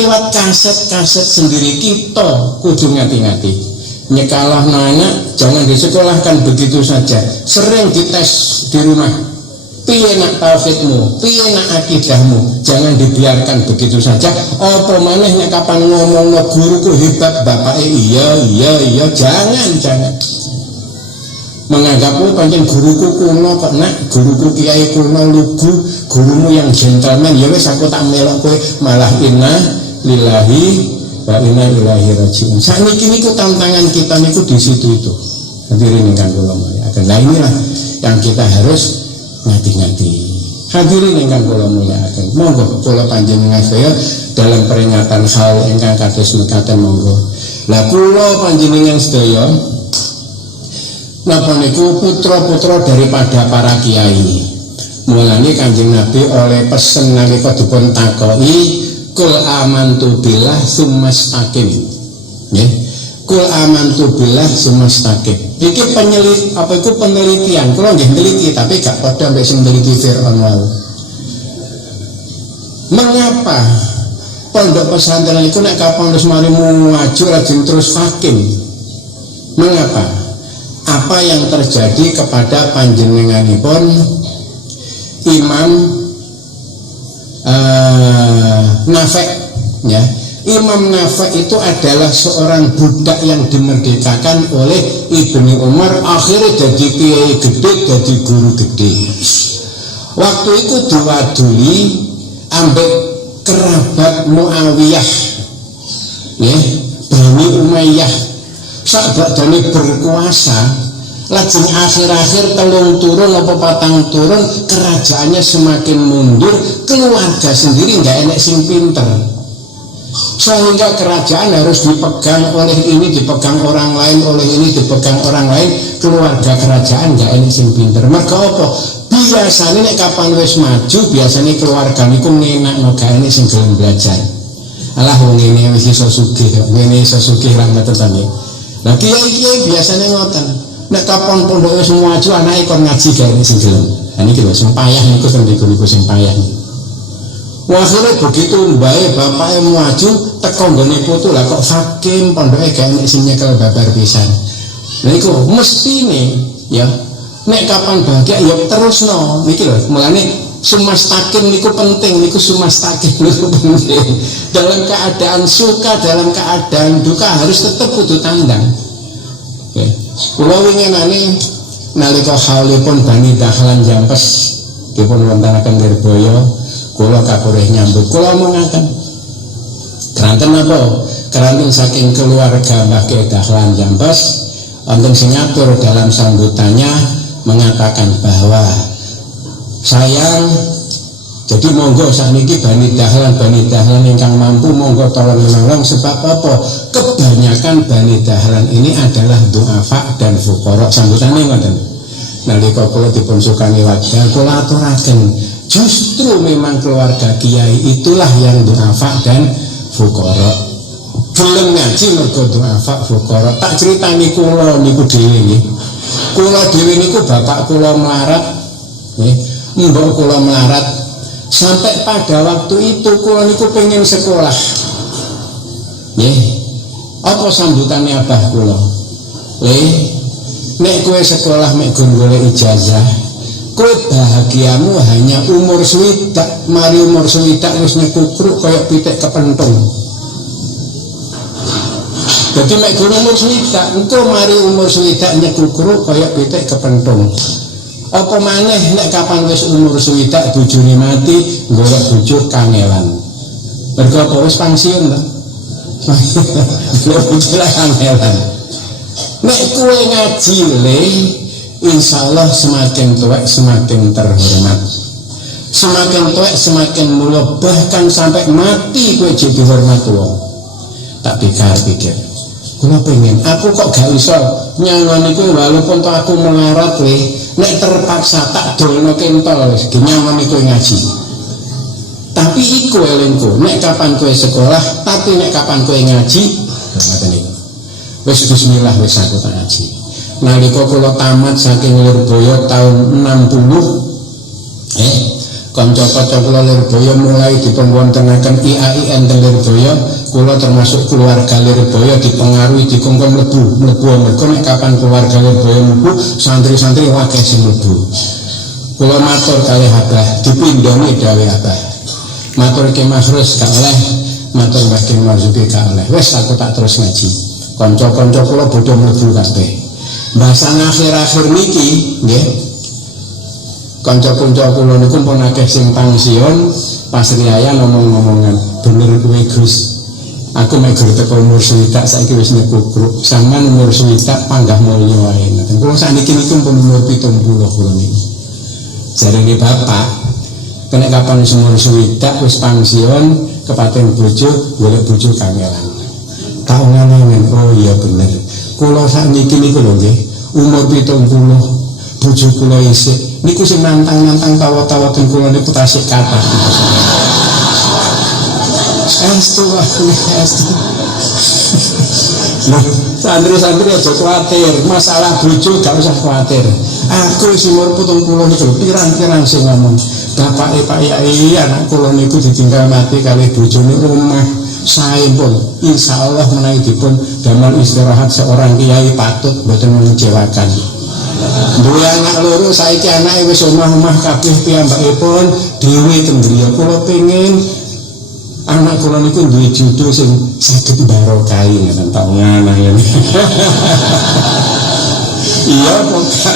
liwat kaset sendiri kita kudu ngati-ngati. Nyekalah anak jangan disekolahkan begitu saja. Sering dites di rumah. Piye nak tauhidmu, piye nak akidahmu, jangan dibiarkan begitu saja. Apa maneh nek kapan ngomongno guruku hebat, bapake iya, jangan. Menganggap pancen guruku kuno kok nak, guruku kiai kuno lugu, gurumu yang gentleman ya wis aku tak melok kowe malah inna lillahi wa inna ilaihi rajiun. Sakniki niku tantangan kita niku di situ itu. Hadirin ingkang kula mulyakaken. Nah inilah yang kita harus ngati-ngati. Hadirin ingkang kula mulyakaken. Monggo kula panjenengan saya dalam peringatan hal ingkang kados mekaten monggo. Lah kula panjenengan sedaya napa niku putra-putra daripada para kiai. Mulane Kanjeng Nabi oleh pesen nalika dipun takoki kul amantu billah tsumastaqim. Nggih. Kul amantu billah tsumastaqim. Iki penelitian. Kula nggih neliti tapi gak padha mbek sing neliti Fir'aun wau. Mengapa pondok pesantren iku nek kapan wis mari maju rajin terus hakim? Mengapa? Apa yang terjadi kepada panjenenganipun Imam Nafi' ya. Imam Nafi' itu adalah seorang budak yang dimerdekakan oleh Ibnu Umar, akhirnya jadi kiai gede, jadi guru gede. Waktu itu diwaduli ambek kerabat Muawiyah ya, Bani Umayyah. Sakbadane berkuasa, lajeng akhir-akhir telung turun apa patang turun, kerajaannya semakin mundur, keluarga sendiri nggak enek sing pinter, sehingga kerajaan harus dipegang oleh ini, dipegang orang lain, oleh ini dipegang orang lain, keluarga kerajaan nggak enek sing pinter. Mergo apa? Biasanya nek kapan wis maju, biasanya keluarga niku ngenakno gak enek sing gelem belajar. Alah wong ngene wis iso sugih, ngene iso sugih ra ngoten. Nah kiai biasanya ngoten. Nek kapan pondok wis maju anake kon ngaji gawe sing gelem. Lah niki lho sing payah niku teng niku sing payah. Akhirnya begitu mbae bapake maju teko nggone putu lah kok hakim pondoke gawe sing nyekel babar pisan. Nah iku mestine ya nek kapan bahagia ya terusno niki lho. Mulane sumastakin niku penting, niku sumastakin niku penting. Dalam keadaan suka, dalam keadaan duka harus tetap kudu tandang. Oke. Kula winginane nalika haulipun Bani Dahlan Jampes dipun wontenaken Nirboyo, kula kakurih nyambut. Kula omongaken keranten apa? Keranten saking keluarga Mbah Dahlan Jampes wonten sing ngatur dalam sambutannya mengatakan bahwa sayang, jadi monggo sakniki Bani Dahlan ingkang mampu monggo tolong menolong. Sebab apa? Kebanyakan Bani Dahlan ini adalah du'afa dan fuqara. Sambutane ngoten. Nalika kula dipun sukani wadhah kula aturaken, justru memang keluarga kiai itulah yang du'afa dan fuqara. Gelem ngaji mergo du'afa fuqara. Tak critani kula niku dhewe nggih. Kula dhewe niku bapak kula melarat nggih. Mbok kula melarat sampai pada waktu itu kula niku pengen sekolah. Nggih. Apa sambutane abah kula? Nek kowe sekolah mek golek ijazah, kowe bahagiamu hanya umur swidak, mari umur swidak wis nyekukruk kaya pitik kepentung. Jadi mek umur swidak, engko mari umur swidak nyekukruk kaya pitik kepentung. Apa maneh nek kapan wis umur swidak bojone mati golek bojo kangelan. Mergo apa wis pensiun to? Bojo kangelan. Nek kowe ngaji le, insyaallah semakin tuwek semakin terhormat. Semakin tuwek semakin mulia, bahkan sampai mati kowe jadi dihormat wong. Tak pikir, kula pengen, aku kok gak iso nyangoni kowe walaupun to aku melarat kowe, nek terpaksa tak dolno kentol wis nyangoni kowe ngaji. Tapi iku elingku, nek kapan kowe sekolah, tapi nek kapan kowe ngaji, ngoten niku. Wis bismillah wis aku tak ngaji. Nalika kula tamat saking Lirboyo tahun 60, kanca-kanca kula Lirboyo mulai dipunwontenaken IAIN teng Lirboyo, kula termasuk keluarga Lirboyo dipengaruhi dikongkon mlebu mergo nek kapan keluarga Lirboyo mlebu santri-santri akeh sing mlebu. Kula matur kalih Abah, dipindhoni dawuh Abah. Matur Ki Mahrus gak oleh, matur Mbah Ki Marzuki gak oleh. Wis aku tak terus ngaji. Kanca-kanca kula bodho mlebu kabeh. Bahasan akhir-akhir niki nggih. Kanca-kanca kula niku pun akeh sing pangsion, pas riyaya ngomong-ngomongan, bener kowe Gus. Aku mek gur teko umur swidak saiki wis nyekukruk. Sampeyan umur swidak panggah mulya wae. Ngoten. Kula sakniki niku pun umur 70 kula niku. Jarene bapak, kena kapan umur swidak wis pangsion, kepaten bojo, golek bojo kangelan. Taungan-angan, oh iya bener. Kula sakniki niku lho nggih, umur 70, bojo kula isih niku sing nantang-nantang tawa-tawa ten kula niku tasik kathah. Estu. Nah, santri-santri aja kuwatir, masalah bojo gak usah kuwatir. Aku wis umur 70 niku pirang-pirang sing ngomong, bapake Pak Yai anak kula niku ditinggal mati kalih bojone rumah. Saya pun insyaallah menawi dipun damel istirahat seorang kiai patut mboten mengecewakan. Duwe anak loro saiki anake wis omah-omah kabeh piyambakipun dhewe teng griya. Kula pengin anak kula niku duwe judu sing saged barokahi ngoten tak nganah ya. Iya poka.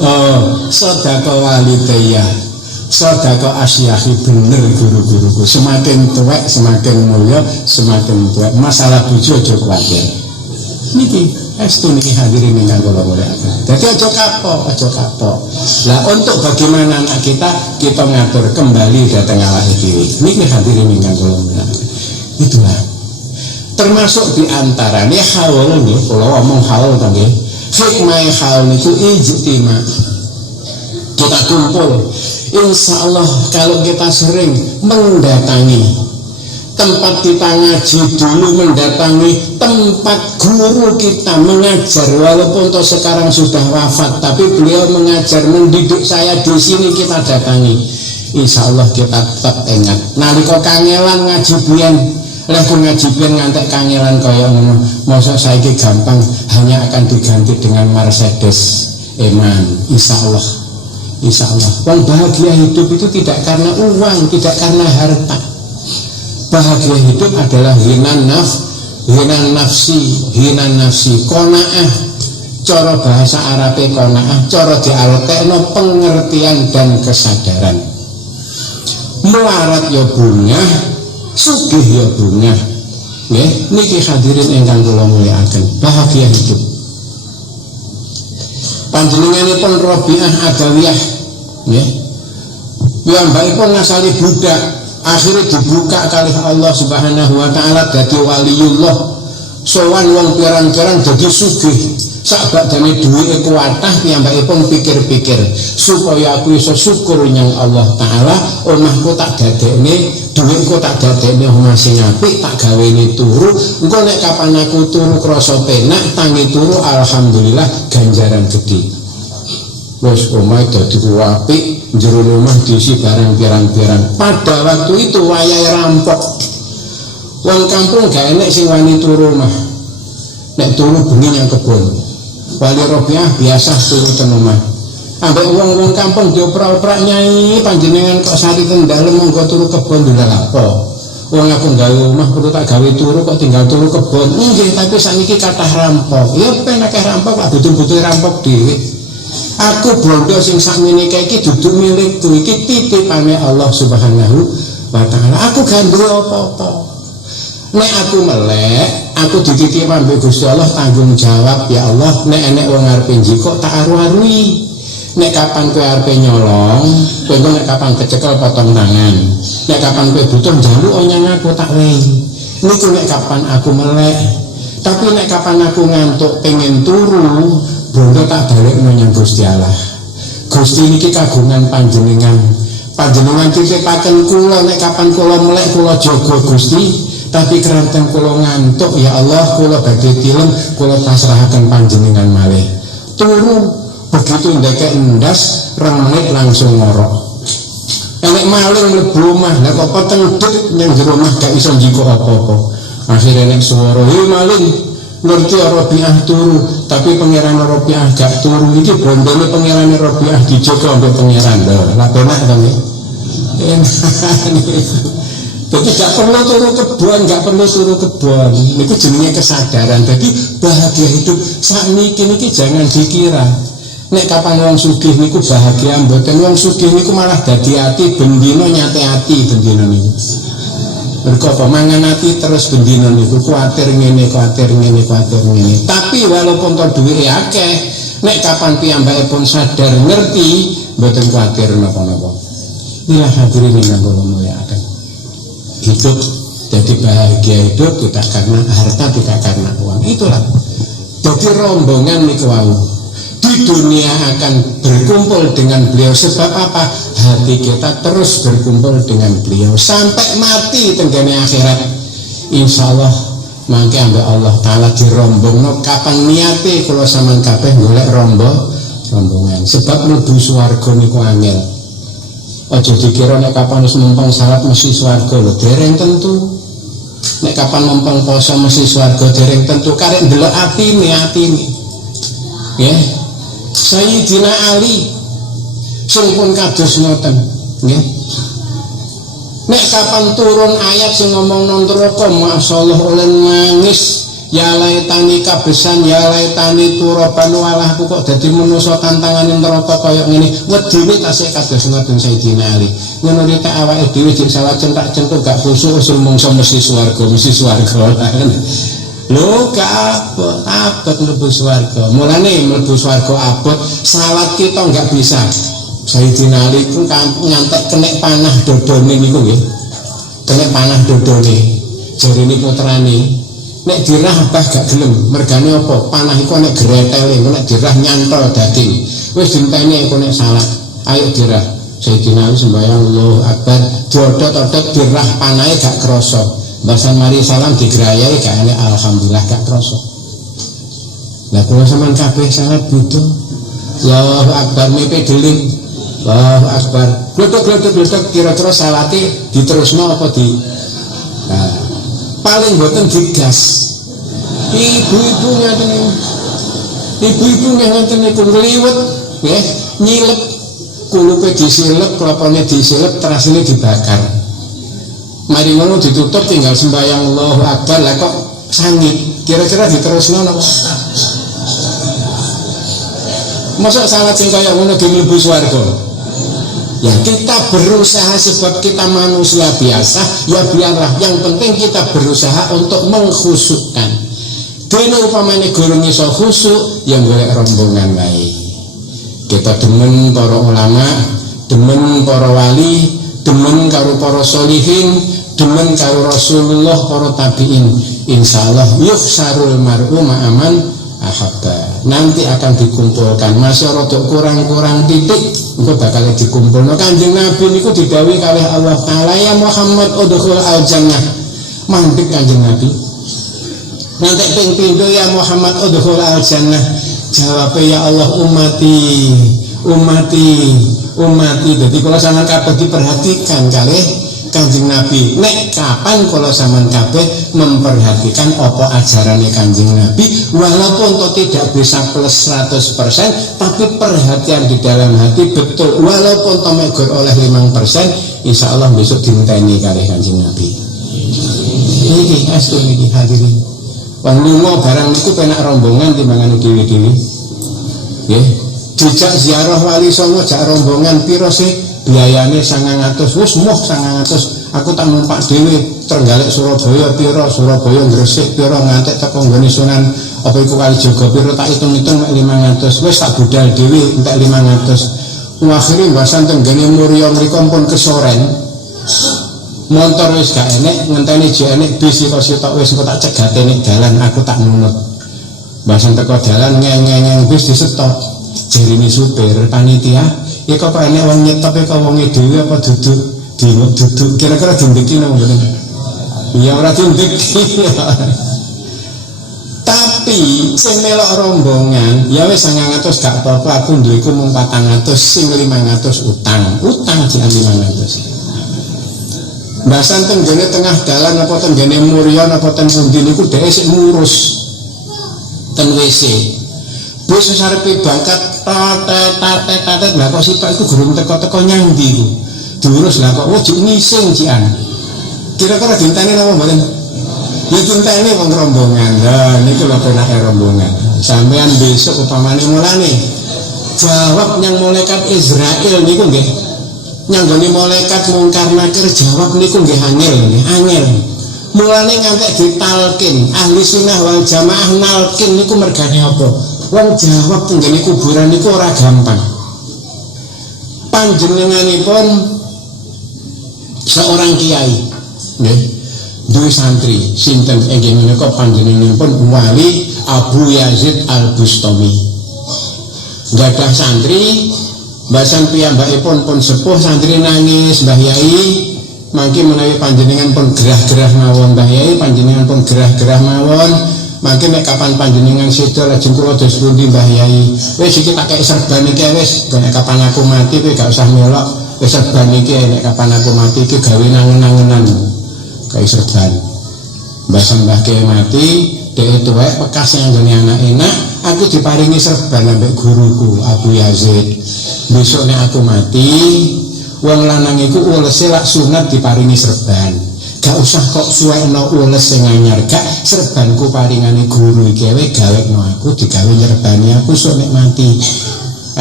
Oh, sedekah walidayah. Sedekah asyahi bener guru-guruku. Semakin tuwek semakin mulia, semakin tuwek. Masalah bojo aja kuwatir. Niki estu niki hadirin ingkang kula mulyakaken. Dadi aja kapok. Lah untuk bagaimana anak kita ngatur kembali datang awake dhewe. Niki hadirin ingkang kula mulyakaken. Itulah termasuk diantaranya haul nih. Kula ngomong haul to nggih. Hikmah haul niku ijtima. Kita kumpul. Insya Allah kalau kita sering mendatangi tempat kita ngaji dulu, mendatangi tempat guru kita mengajar, walaupun toh sekarang sudah wafat, tapi beliau mengajar, mendidik saya di sini kita datangi. Insya Allah kita tetap ingat. Nalika kangelan ngaji biyen, lek ngaji biyen ngantek kangelan kaya ngono, mosok saiki gampang hanya akan diganti dengan Mercedes Eman. Insya Allah. Wong bahagia hidup itu tidak karena uang, tidak karena harta. Bahagia hidup adalah hinan nafsi, qanaah. Cara bahasa Arabe qanaah, cara diartekno pengertian dan kesadaran. Melarat ya bungah, sugih ya bungah. Nggih, niki hadirin ingkang kula mulyakaken. Bahagia hidup. Panjenenganipun Rabi'ah Adawiyah nggih. Piyambakipun ngasali budak, akhirnya dibuka kalih Allah Subhanahu wa taala dadi waliullah. Sowan wong pirang-pirang dadi sugih. Sak badane duwike kuwatah piyambakipun pikir-pikir supaya aku iso syukur nyang Allah taala, omahku tak dadekne, duwitku tak dadekne omah sing apik, tak gawene turu. Engko nek kapan aku turu krasa penak, tangi turu alhamdulillah ganjaran gede. Wes omah dadi apik, jero omah diisi barang pirang-pirang. Pada waktu itu wayahe rampok. Wong kampung gak enek sing wani turu omah. Nek turu bengi nyang kebon. Wali Rabi'ah biasa turu teng omah. Ambek wong-wong kampung dioprak-oprak, Nyai panjenengan kok sari teng dalem monggo turu kebon lha apa? Wong aku gawe omah perlu tak gawe turu kok tinggal turu kebon. Nggih, tapi sakniki kathah rampok. Ya ben akeh rampok lah butuh-butuh rampok dhewe. Aku bondo sing sakmene iki dudu milikku, iki titipane Allah Subhanahu wa taala. Aku gak duwe apa-apa. Nek aku melek, aku dititip ambek Gusti Allah, tanggung jawab ya Allah. Nek enek wong arep njikok tak aru-arui. Nek kapan kowe arepe nyolong, kowe nek kapan kecekel potong tangan. Nek kapan kowe butuh njaluk nyang aku tak wehi. Niku nek kapan aku melek. Tapi nek kapan aku ngantuk pengen turu, bondo tak balekno nyang Gusti Allah. Gusti niki kagungan panjenengan. Panjenengan titipaken kula nek kapan kula melek kula jaga Gusti, tapi keranten kula ngantuk ya Allah kula badhe tilem kula pasrahaken panjenengan malih. Turu begitu ndekek endas 2 menit langsung ngorok. Enek maling mlebu omah, nek kok peteng dik ning jero omah gak iso njiko apa-apa. Akhire nek swara, "Hei maling, ngerti Rabi'ah turu, tapi pangeran Rabi'ah gak turu." Iki bondone pangeran Rabi'ah dijaga mbek pangeran lho. Lah penak to nggih. Jadi gak perlu turu kebon, gak perlu turu kebon. Niku jenenge kesadaran. Jadi bahagia hidup sakniki niki jangan dikira. Nek kapan wong sugih niku bahagia, mboten wong sugih niku malah dadi ati bendina nyate ati bendina niku. Mergo apa mangan ati terus bendina niku kuwatir ngene, kuwatir ngene, kuwatir ngene. Tapi walaupun to duwike akeh, nek kapan piyambakipun sadar ngerti, mboten kuwatir napa-napa. Inilah hadirin yang kula muliakan. Hidup jadi bahagia hidup tidak karena harta, tidak karena uang. Itulah. Jadi rombongan niku wau. Di dunia akan berkumpul dengan beliau. Sebab apa? Hati kita terus berkumpul dengan beliau sampai mati tenggane akhirat. Insya Allah mangke ambek Allah Ta'ala dirombongno kapan niate kula sampean kabeh golek rombongan. Sebab mlebu swarga niku angel. Aja dikira nek kapan wis mumpung salat mesti swarga lho, dereng tentu. Nek kapan mumpung poso mesti swarga dereng tentu. Karek ndelok atine. Nggih. Sayyidina Ali sampun kados ngoten nggih. Nek kapan turun ayat sing ngomong nang neraka masyaallah oleh nangis, ya laitani kabesan, ya laitani turaban walahku kok dadi manusa tantangane neraka kaya ngene. Wedine tasih kados ngoten Sayyidina Ali. Ngono rek awake dhewe jek salah centak-centuk gak khusuk usul mungsa mesti swarga. Lho gak abot mlebu swarga. Mulane mlebu swarga abot, salat kita enggak bisa. Sayyidina Ali ku ngantek kenek panah dodone niku nggih. Kenek panah dodone. Jarine putrane, nek dirah bah gak gelem. Mergane apa? Panah iku nek gretele, nek dirah nyantol daging. Wis dinteni engko nek salat. Ayo dirah. Sayyidina Ali sembahyang Allahu Akbar, dodot-dodot dirah panahe gak krasa. Bahasan mari salam digerayai gak enak, alhamdulillah gak kroso. Lah kula sampean kabeh salat butuh. Allahu Akbar mepe deling. Allahu Akbar. Glodok kira-kira salate diterusno apa di. Nah, paling mboten digas. Ibu-ibu ngoten niku ngliwet nggih, nyilep kulupe disilep, klapane disilep, terasine dibakar. Mari ngono ditutup tinggal sembahyang Allahu Akbar. Lah kok sangit. Kira-kira diterusno napa? Masa salat sing kaya ngono ge mlebu swarga. Ya kita berusaha sebab kita manusia biasa, ya biarlah. Yang penting kita berusaha untuk mengkhusukkan. Dene upamane gurung iso khusuk, ya golek rombongan wae. Kita demen para ulama, demen para wali, demen karo para solihin, demen karo Rasulullah, para tabi'in. Insyaallah yukhsarul mar'u ma'aman ahabba. Nanti akan dikumpulkan. Masih rada kurang-kurang titik engko bakal dikumpulno. Kanjeng Nabi niku didhawuhi kalih Allah Ta'ala, ya Muhammad udkhul al-jannah. Mandek Kanjeng Nabi. Nanti ping pindho ya Muhammad udkhul al-jannah. Jawabe ya Allah umati. Jadi kalau sampean kabeh diperhatikan kalih Kanjeng Nabi. Nek kapan kalau sampean kabeh memperhatikan apa ajarannya Kanjeng Nabi, walaupun toh tidak bisa plus 100%, tapi perhatian di dalam hati betul. Walaupun toh megor oleh 5%, insya Allah besok dinteni kalih Kanjeng Nabi. Ini astu niki hadirin. Wong lunga barang niku penak rombongan timbangan dhewe-dhewe. Nggih. Dijak ziarah Wali Songo jak rombongan piro sih? Biayane 900, wis moh 900. Aku tak numpak dhewe Trenggalek Surabaya piro, Surabaya Gresik piro, ngantek teko nggone Sunan Apa iku kali jaga piro tak hitung-hitung mek 500. Wis tak budal dhewe entek 500. Akhire mbasan tenggene Mulya mriku pun kesoren. Montor wis gak enek, ngenteni jek enek bis kok sitok wis engko tak cegate nek dalan aku tak nunut. Mbasan teko dalan ngeng-ngeng bis disetok. Jarine supir panitia, ya kok enek wong nyetop kok wonge dhewe apa duduk duduk kira-kira dindeki nang mboten. Ya ora dindeki. Tapi sing melok rombongan ya wis 900 gak apa-apa, aku duwe iku mung 400, sing 500 utang jikan 500. Mbasan tenggene tengah dalan apa tenggene Mulya apa ten pundi niku dhek sik ngurus ten WC. Bus sarepe bangkat tatet lah kok sitok iku gurung teko-teko nyang ndi iku. Diurus lah kok wujud ngising jikan. Kira-kira dinteni napa mboten? Ya dinteni wong rombongan. Lah niku lho penake rombongan. Sampeyan besok upamane mulane jawab nyang malaikat Israel niku nggih. Nyanggone malaikat mungkar nakir jawab niku nggih angel. Mulane ngantek ditalkin ahli sunnah wal jamaah nalkin niku mergane apa? Wong jawab tenggene kuburan niku ora gampang. Panjenenganipun seorang kiai nggih duwe santri sinten inggih menika panjenenganipun Wali Abu Yazid Al-Bustami. Gadah santri bahasan piyambakipun pun sepuh santri nangis Mbah Yai mangke menawi panjenengan pun gerah-gerah mawon Mbah Yai panjenengan pun gerah-gerah mawon mangke nek kapan panjenengan sedo lajeng kula dos pundi Mbah Yai wis iki tak kei serban iki wis nek kapan aku mati kowe gak usah melok wis serban iki nek kapan aku mati iki gawe nangen-nangenan kei serban bahasan Mbah Kiai mati dhek tuwek bekas yang gone anak enak aku diparingi serban ambek guruku Abu Yazid. Besok nek aku mati wong lanang iku ulese lak sunat diparingi serban. Gak usah kok suwekno ules sing anyar, gak serbanku paringane guru iki wae gawekno aku digawe nyerbani aku sok nek mati.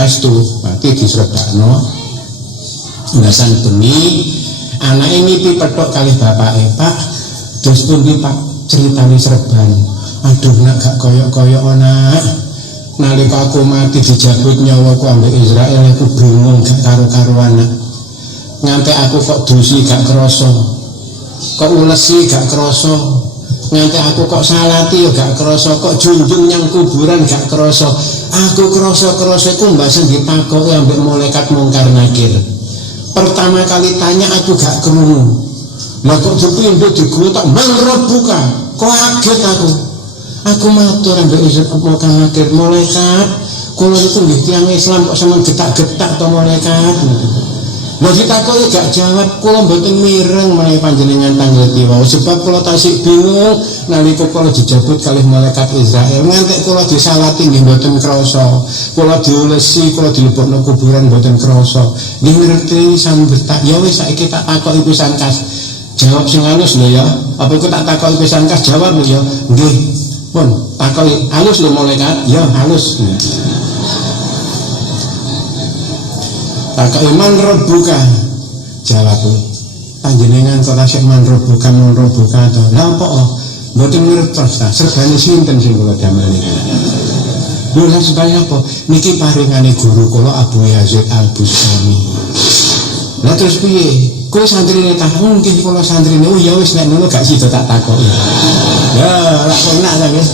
Astu mati diserbakno. Ndasan bengi anake mimpi petok kalih bapake, Pak. Dos pundi Pak critane serban. Aduh nak gak koyok-koyok nak. Nalika aku mati dijabut nyawaku ambek Israel aku bingung gak karo-karuan ngantek aku kok dusi gak krasa kok ulesi gak krasa ngantek aku kok salati ya gak krasa kok junjung nyang kuburan gak krasa aku krasa-krasa ku mbasen ditakoki ambek malaikat mungkar nakir. Pertama kali tanya aku gak krungu lah kok dipindho diglutak mangrebuka kok kaget aku matur ambek mungkar nakir malaikat kula niku nggih tiyang Islam kok sampeyan getak-getak to malaikat. Lah ditakoki gak jawab kula mboten mireng menawi panjenengan tanggeti wae sebab kula tasik bingung nalika kula dijabut kalih malaikat Israel ngantek kula disalati nggih mboten krasa kula diulesi kula dilebokno kuburan mboten krasa nggih ngerti sampeyan tak ya wis saiki tak takoki pisan kas jawab sing halus lho ya apa iku tak takoki pisan kas jawab lho ya nggih pun takoki halus lho malaikat ya halus takoki man rebuka jawab panjenengan kok tasik man rebuka to lha apa mboten ngertos ta serbane sinten sing kula damel niki lho lha sebaya apa niki paringane guru kula Abu Yazid Al-Bustami. Lah terus piye kowe santrine ta mungkin kula santrine oh ya wis nek ngono gak sida tak takoki ya ora enak ta wis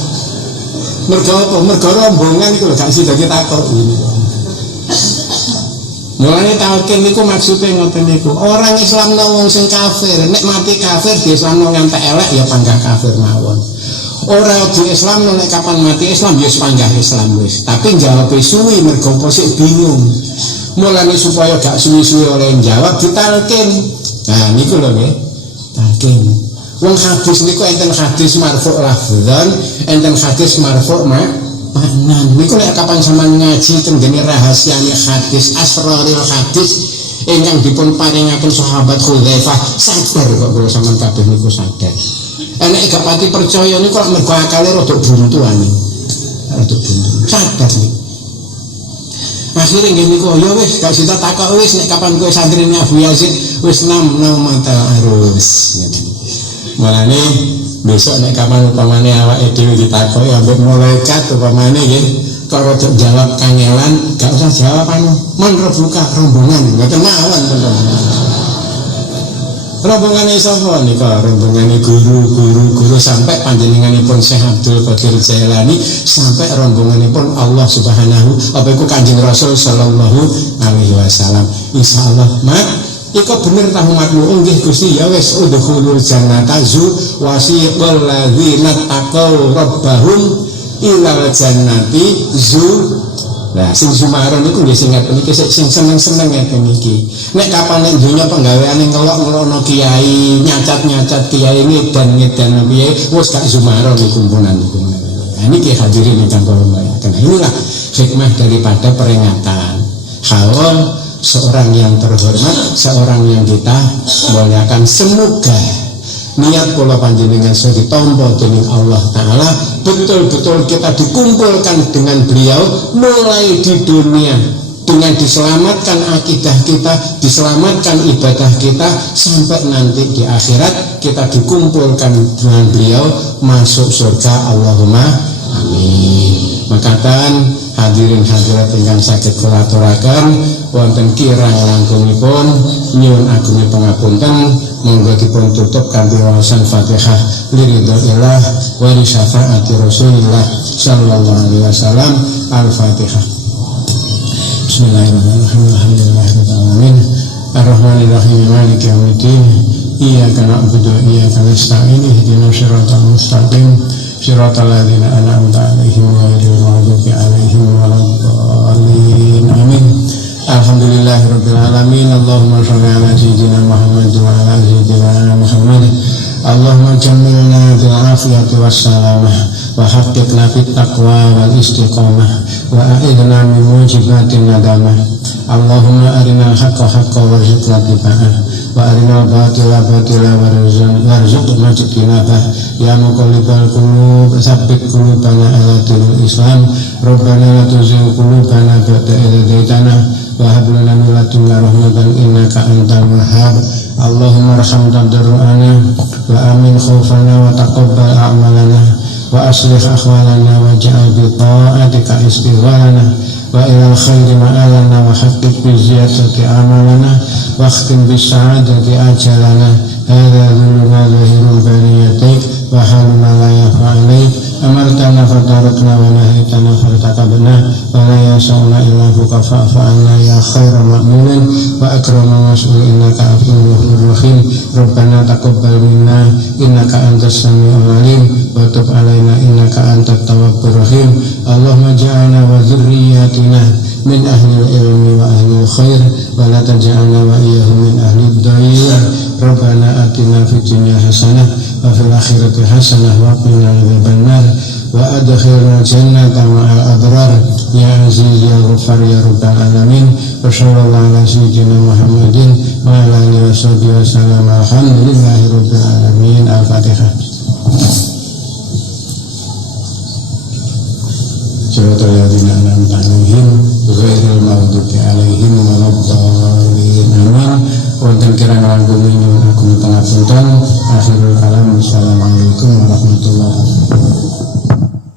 mergo apa mergo rombongan iku lho gak sida ditakoki. Mulane talqin niku maksude ngoten niku. Orang Islam wong sing kafir, nek mati kafir di Islam ngantek elek ya panggah kafir mawon. Ora di Islam nek kapan mati Islam ya panggah Islam wis. Tapi jawab suwi mergo posik bingung. Mulane supaya gak suwi-suwi oleh jawab ditalqin. Nah niku lho nggih. Talqin. Wong hadis niku enten hadis marfu' lafdzan, enten hadis marfu' maknan. Niku nek kapan sampean ngaji tenggene rahasiane hadis asrarul hadis ingkang dipun paringaken sahabat Hudzaifah sadar kok kula sampean kabeh niku sadar. Nek gak pati percaya niku kok mergo akale rada buntuane. Rada buntu. Sadar niku. Akhire nggih niku ya wis gak sida takok wis nek kapan kowe santrine Abu Yazid wis nam matal arus. Mulane besok nek kapan upamane awake dhewe ditakoki ambek malaikat upamane nggih kok rada jawab kangelan, gak usah jawab mon rebuka rombongan, ngoten mawon teman-teman. Rombongane sapa nika? Rombongane guru sampai panjenenganipun Syekh Abdul Qadir Jailani, sampai rombonganipun Allah Subhanahu apa iku Kanjeng Rasul sallallahu alaihi wasallam. Insyaallah mak iko bener ta umatmu nggih Gusti ya wis udkhulul jannata wasiqal ladzina taqaw rabbahum ilal jannati Nah, sing sumaron niku nggih sing ngaten iki sing seneng-seneng ngeten iki. Nek kapan nek donya penggaweane ngelok-ngelokno kiai, nyacat-nyacat kiai ngedan-ngedan piye, wis gak sumaron iku kumpulan niku. Nah, niki hadirin ingkang kula muliakan. Inilah hikmah daripada peringatan. Haul seorang yang terhormat, seorang yang kita muliakan. Semoga niat kula panjenengan saya ditampa dening Allah Ta'ala, betul-betul kita dikumpulkan dengan beliau mulai di dunia dengan diselamatkan akidah kita, diselamatkan ibadah kita, sampai nanti di akhirat kita dikumpulkan dengan beliau masuk surga. Allahumma amin. Makatan hadirin hadirat ingkang saged kula aturaken wonten kirang langkungipun nyuwun agungipun pangapunten, monggo dipun tutup kanthi waosan Fatihah liridillah wa li syafaati Rasulillah sallallahu alaihi wasallam. Al-Fatihah. Bismillahirrahmanirrahim. Alhamdulillahirabbil alamin. Arrahmanirrahim. Maliki yaumiddin. Iyyaka na'budu wa iyyaka nasta'in. Ihdinas siratal mustaqim. Siratal ladzina an'amta 'alaihim ghairil maghdubi 'alaihim waladdallin. Amin. Alhamdulillahirabbil alamin. Allahumma shalli ala sayyidina Muhammad wa ala sayyidina Muhammad. Allahumma jammilna bil afiyati was salamah wa haqqiqna fit taqwa wal istiqamah wa a'idna min mujibatin nadamah. Allahumma arinal haqqa haqqan warzuqna ittiba'ah wa arinal batila batila warzuqna ijtinabah. Ya muqallibal qulub tsabbit qulubana ala dinil Islam. Rabbana la tuzigh qulubana ba'da idh hadaytana wa hab lana min ladunka rahmatan innaka antal wahhab. Allahumma arham tadarruana wa amin khaufana wa taqabbal a'malana wa aslih akhwalana wa ja'al bi ta'atika istighalana wa ilal khairi ma'alana wa haqqiq bi ziyadati amalana wa akhtim bi sa'adati ajalana. Hadha dhuluna zahirul bariyatik wa haluna la yafa'alaik. Amartana fatarakna wa nahitana fartakabna wa la yasa'una illa fuka fa'fa'ana ya khaira ma'munin wa akrama mas'ul innaka afuwwur rahim. Rabbana taqabbal minna innaka antas sami'ul alim wa tub alaina innaka antat tawwabur rahim. Allahumma ja'alna wa dzurriyyatina min ahlil ilmi wa ahlil khair wa la taj'alna wa iyyahum min ahlid dhair. Rabbana atina fid dunya hasanah wa fil akhirati hasanah wa qina adzabannar wa adkhilna jannata ma'al abrar ya aziz ya ghaffar ya rabbal alamin. Wa sallallahu ala sayyidina Muhammadin wa ala alihi wa sahbihi wa sallam. Alhamdulillahi rabbil alamin. Al-Fatihah.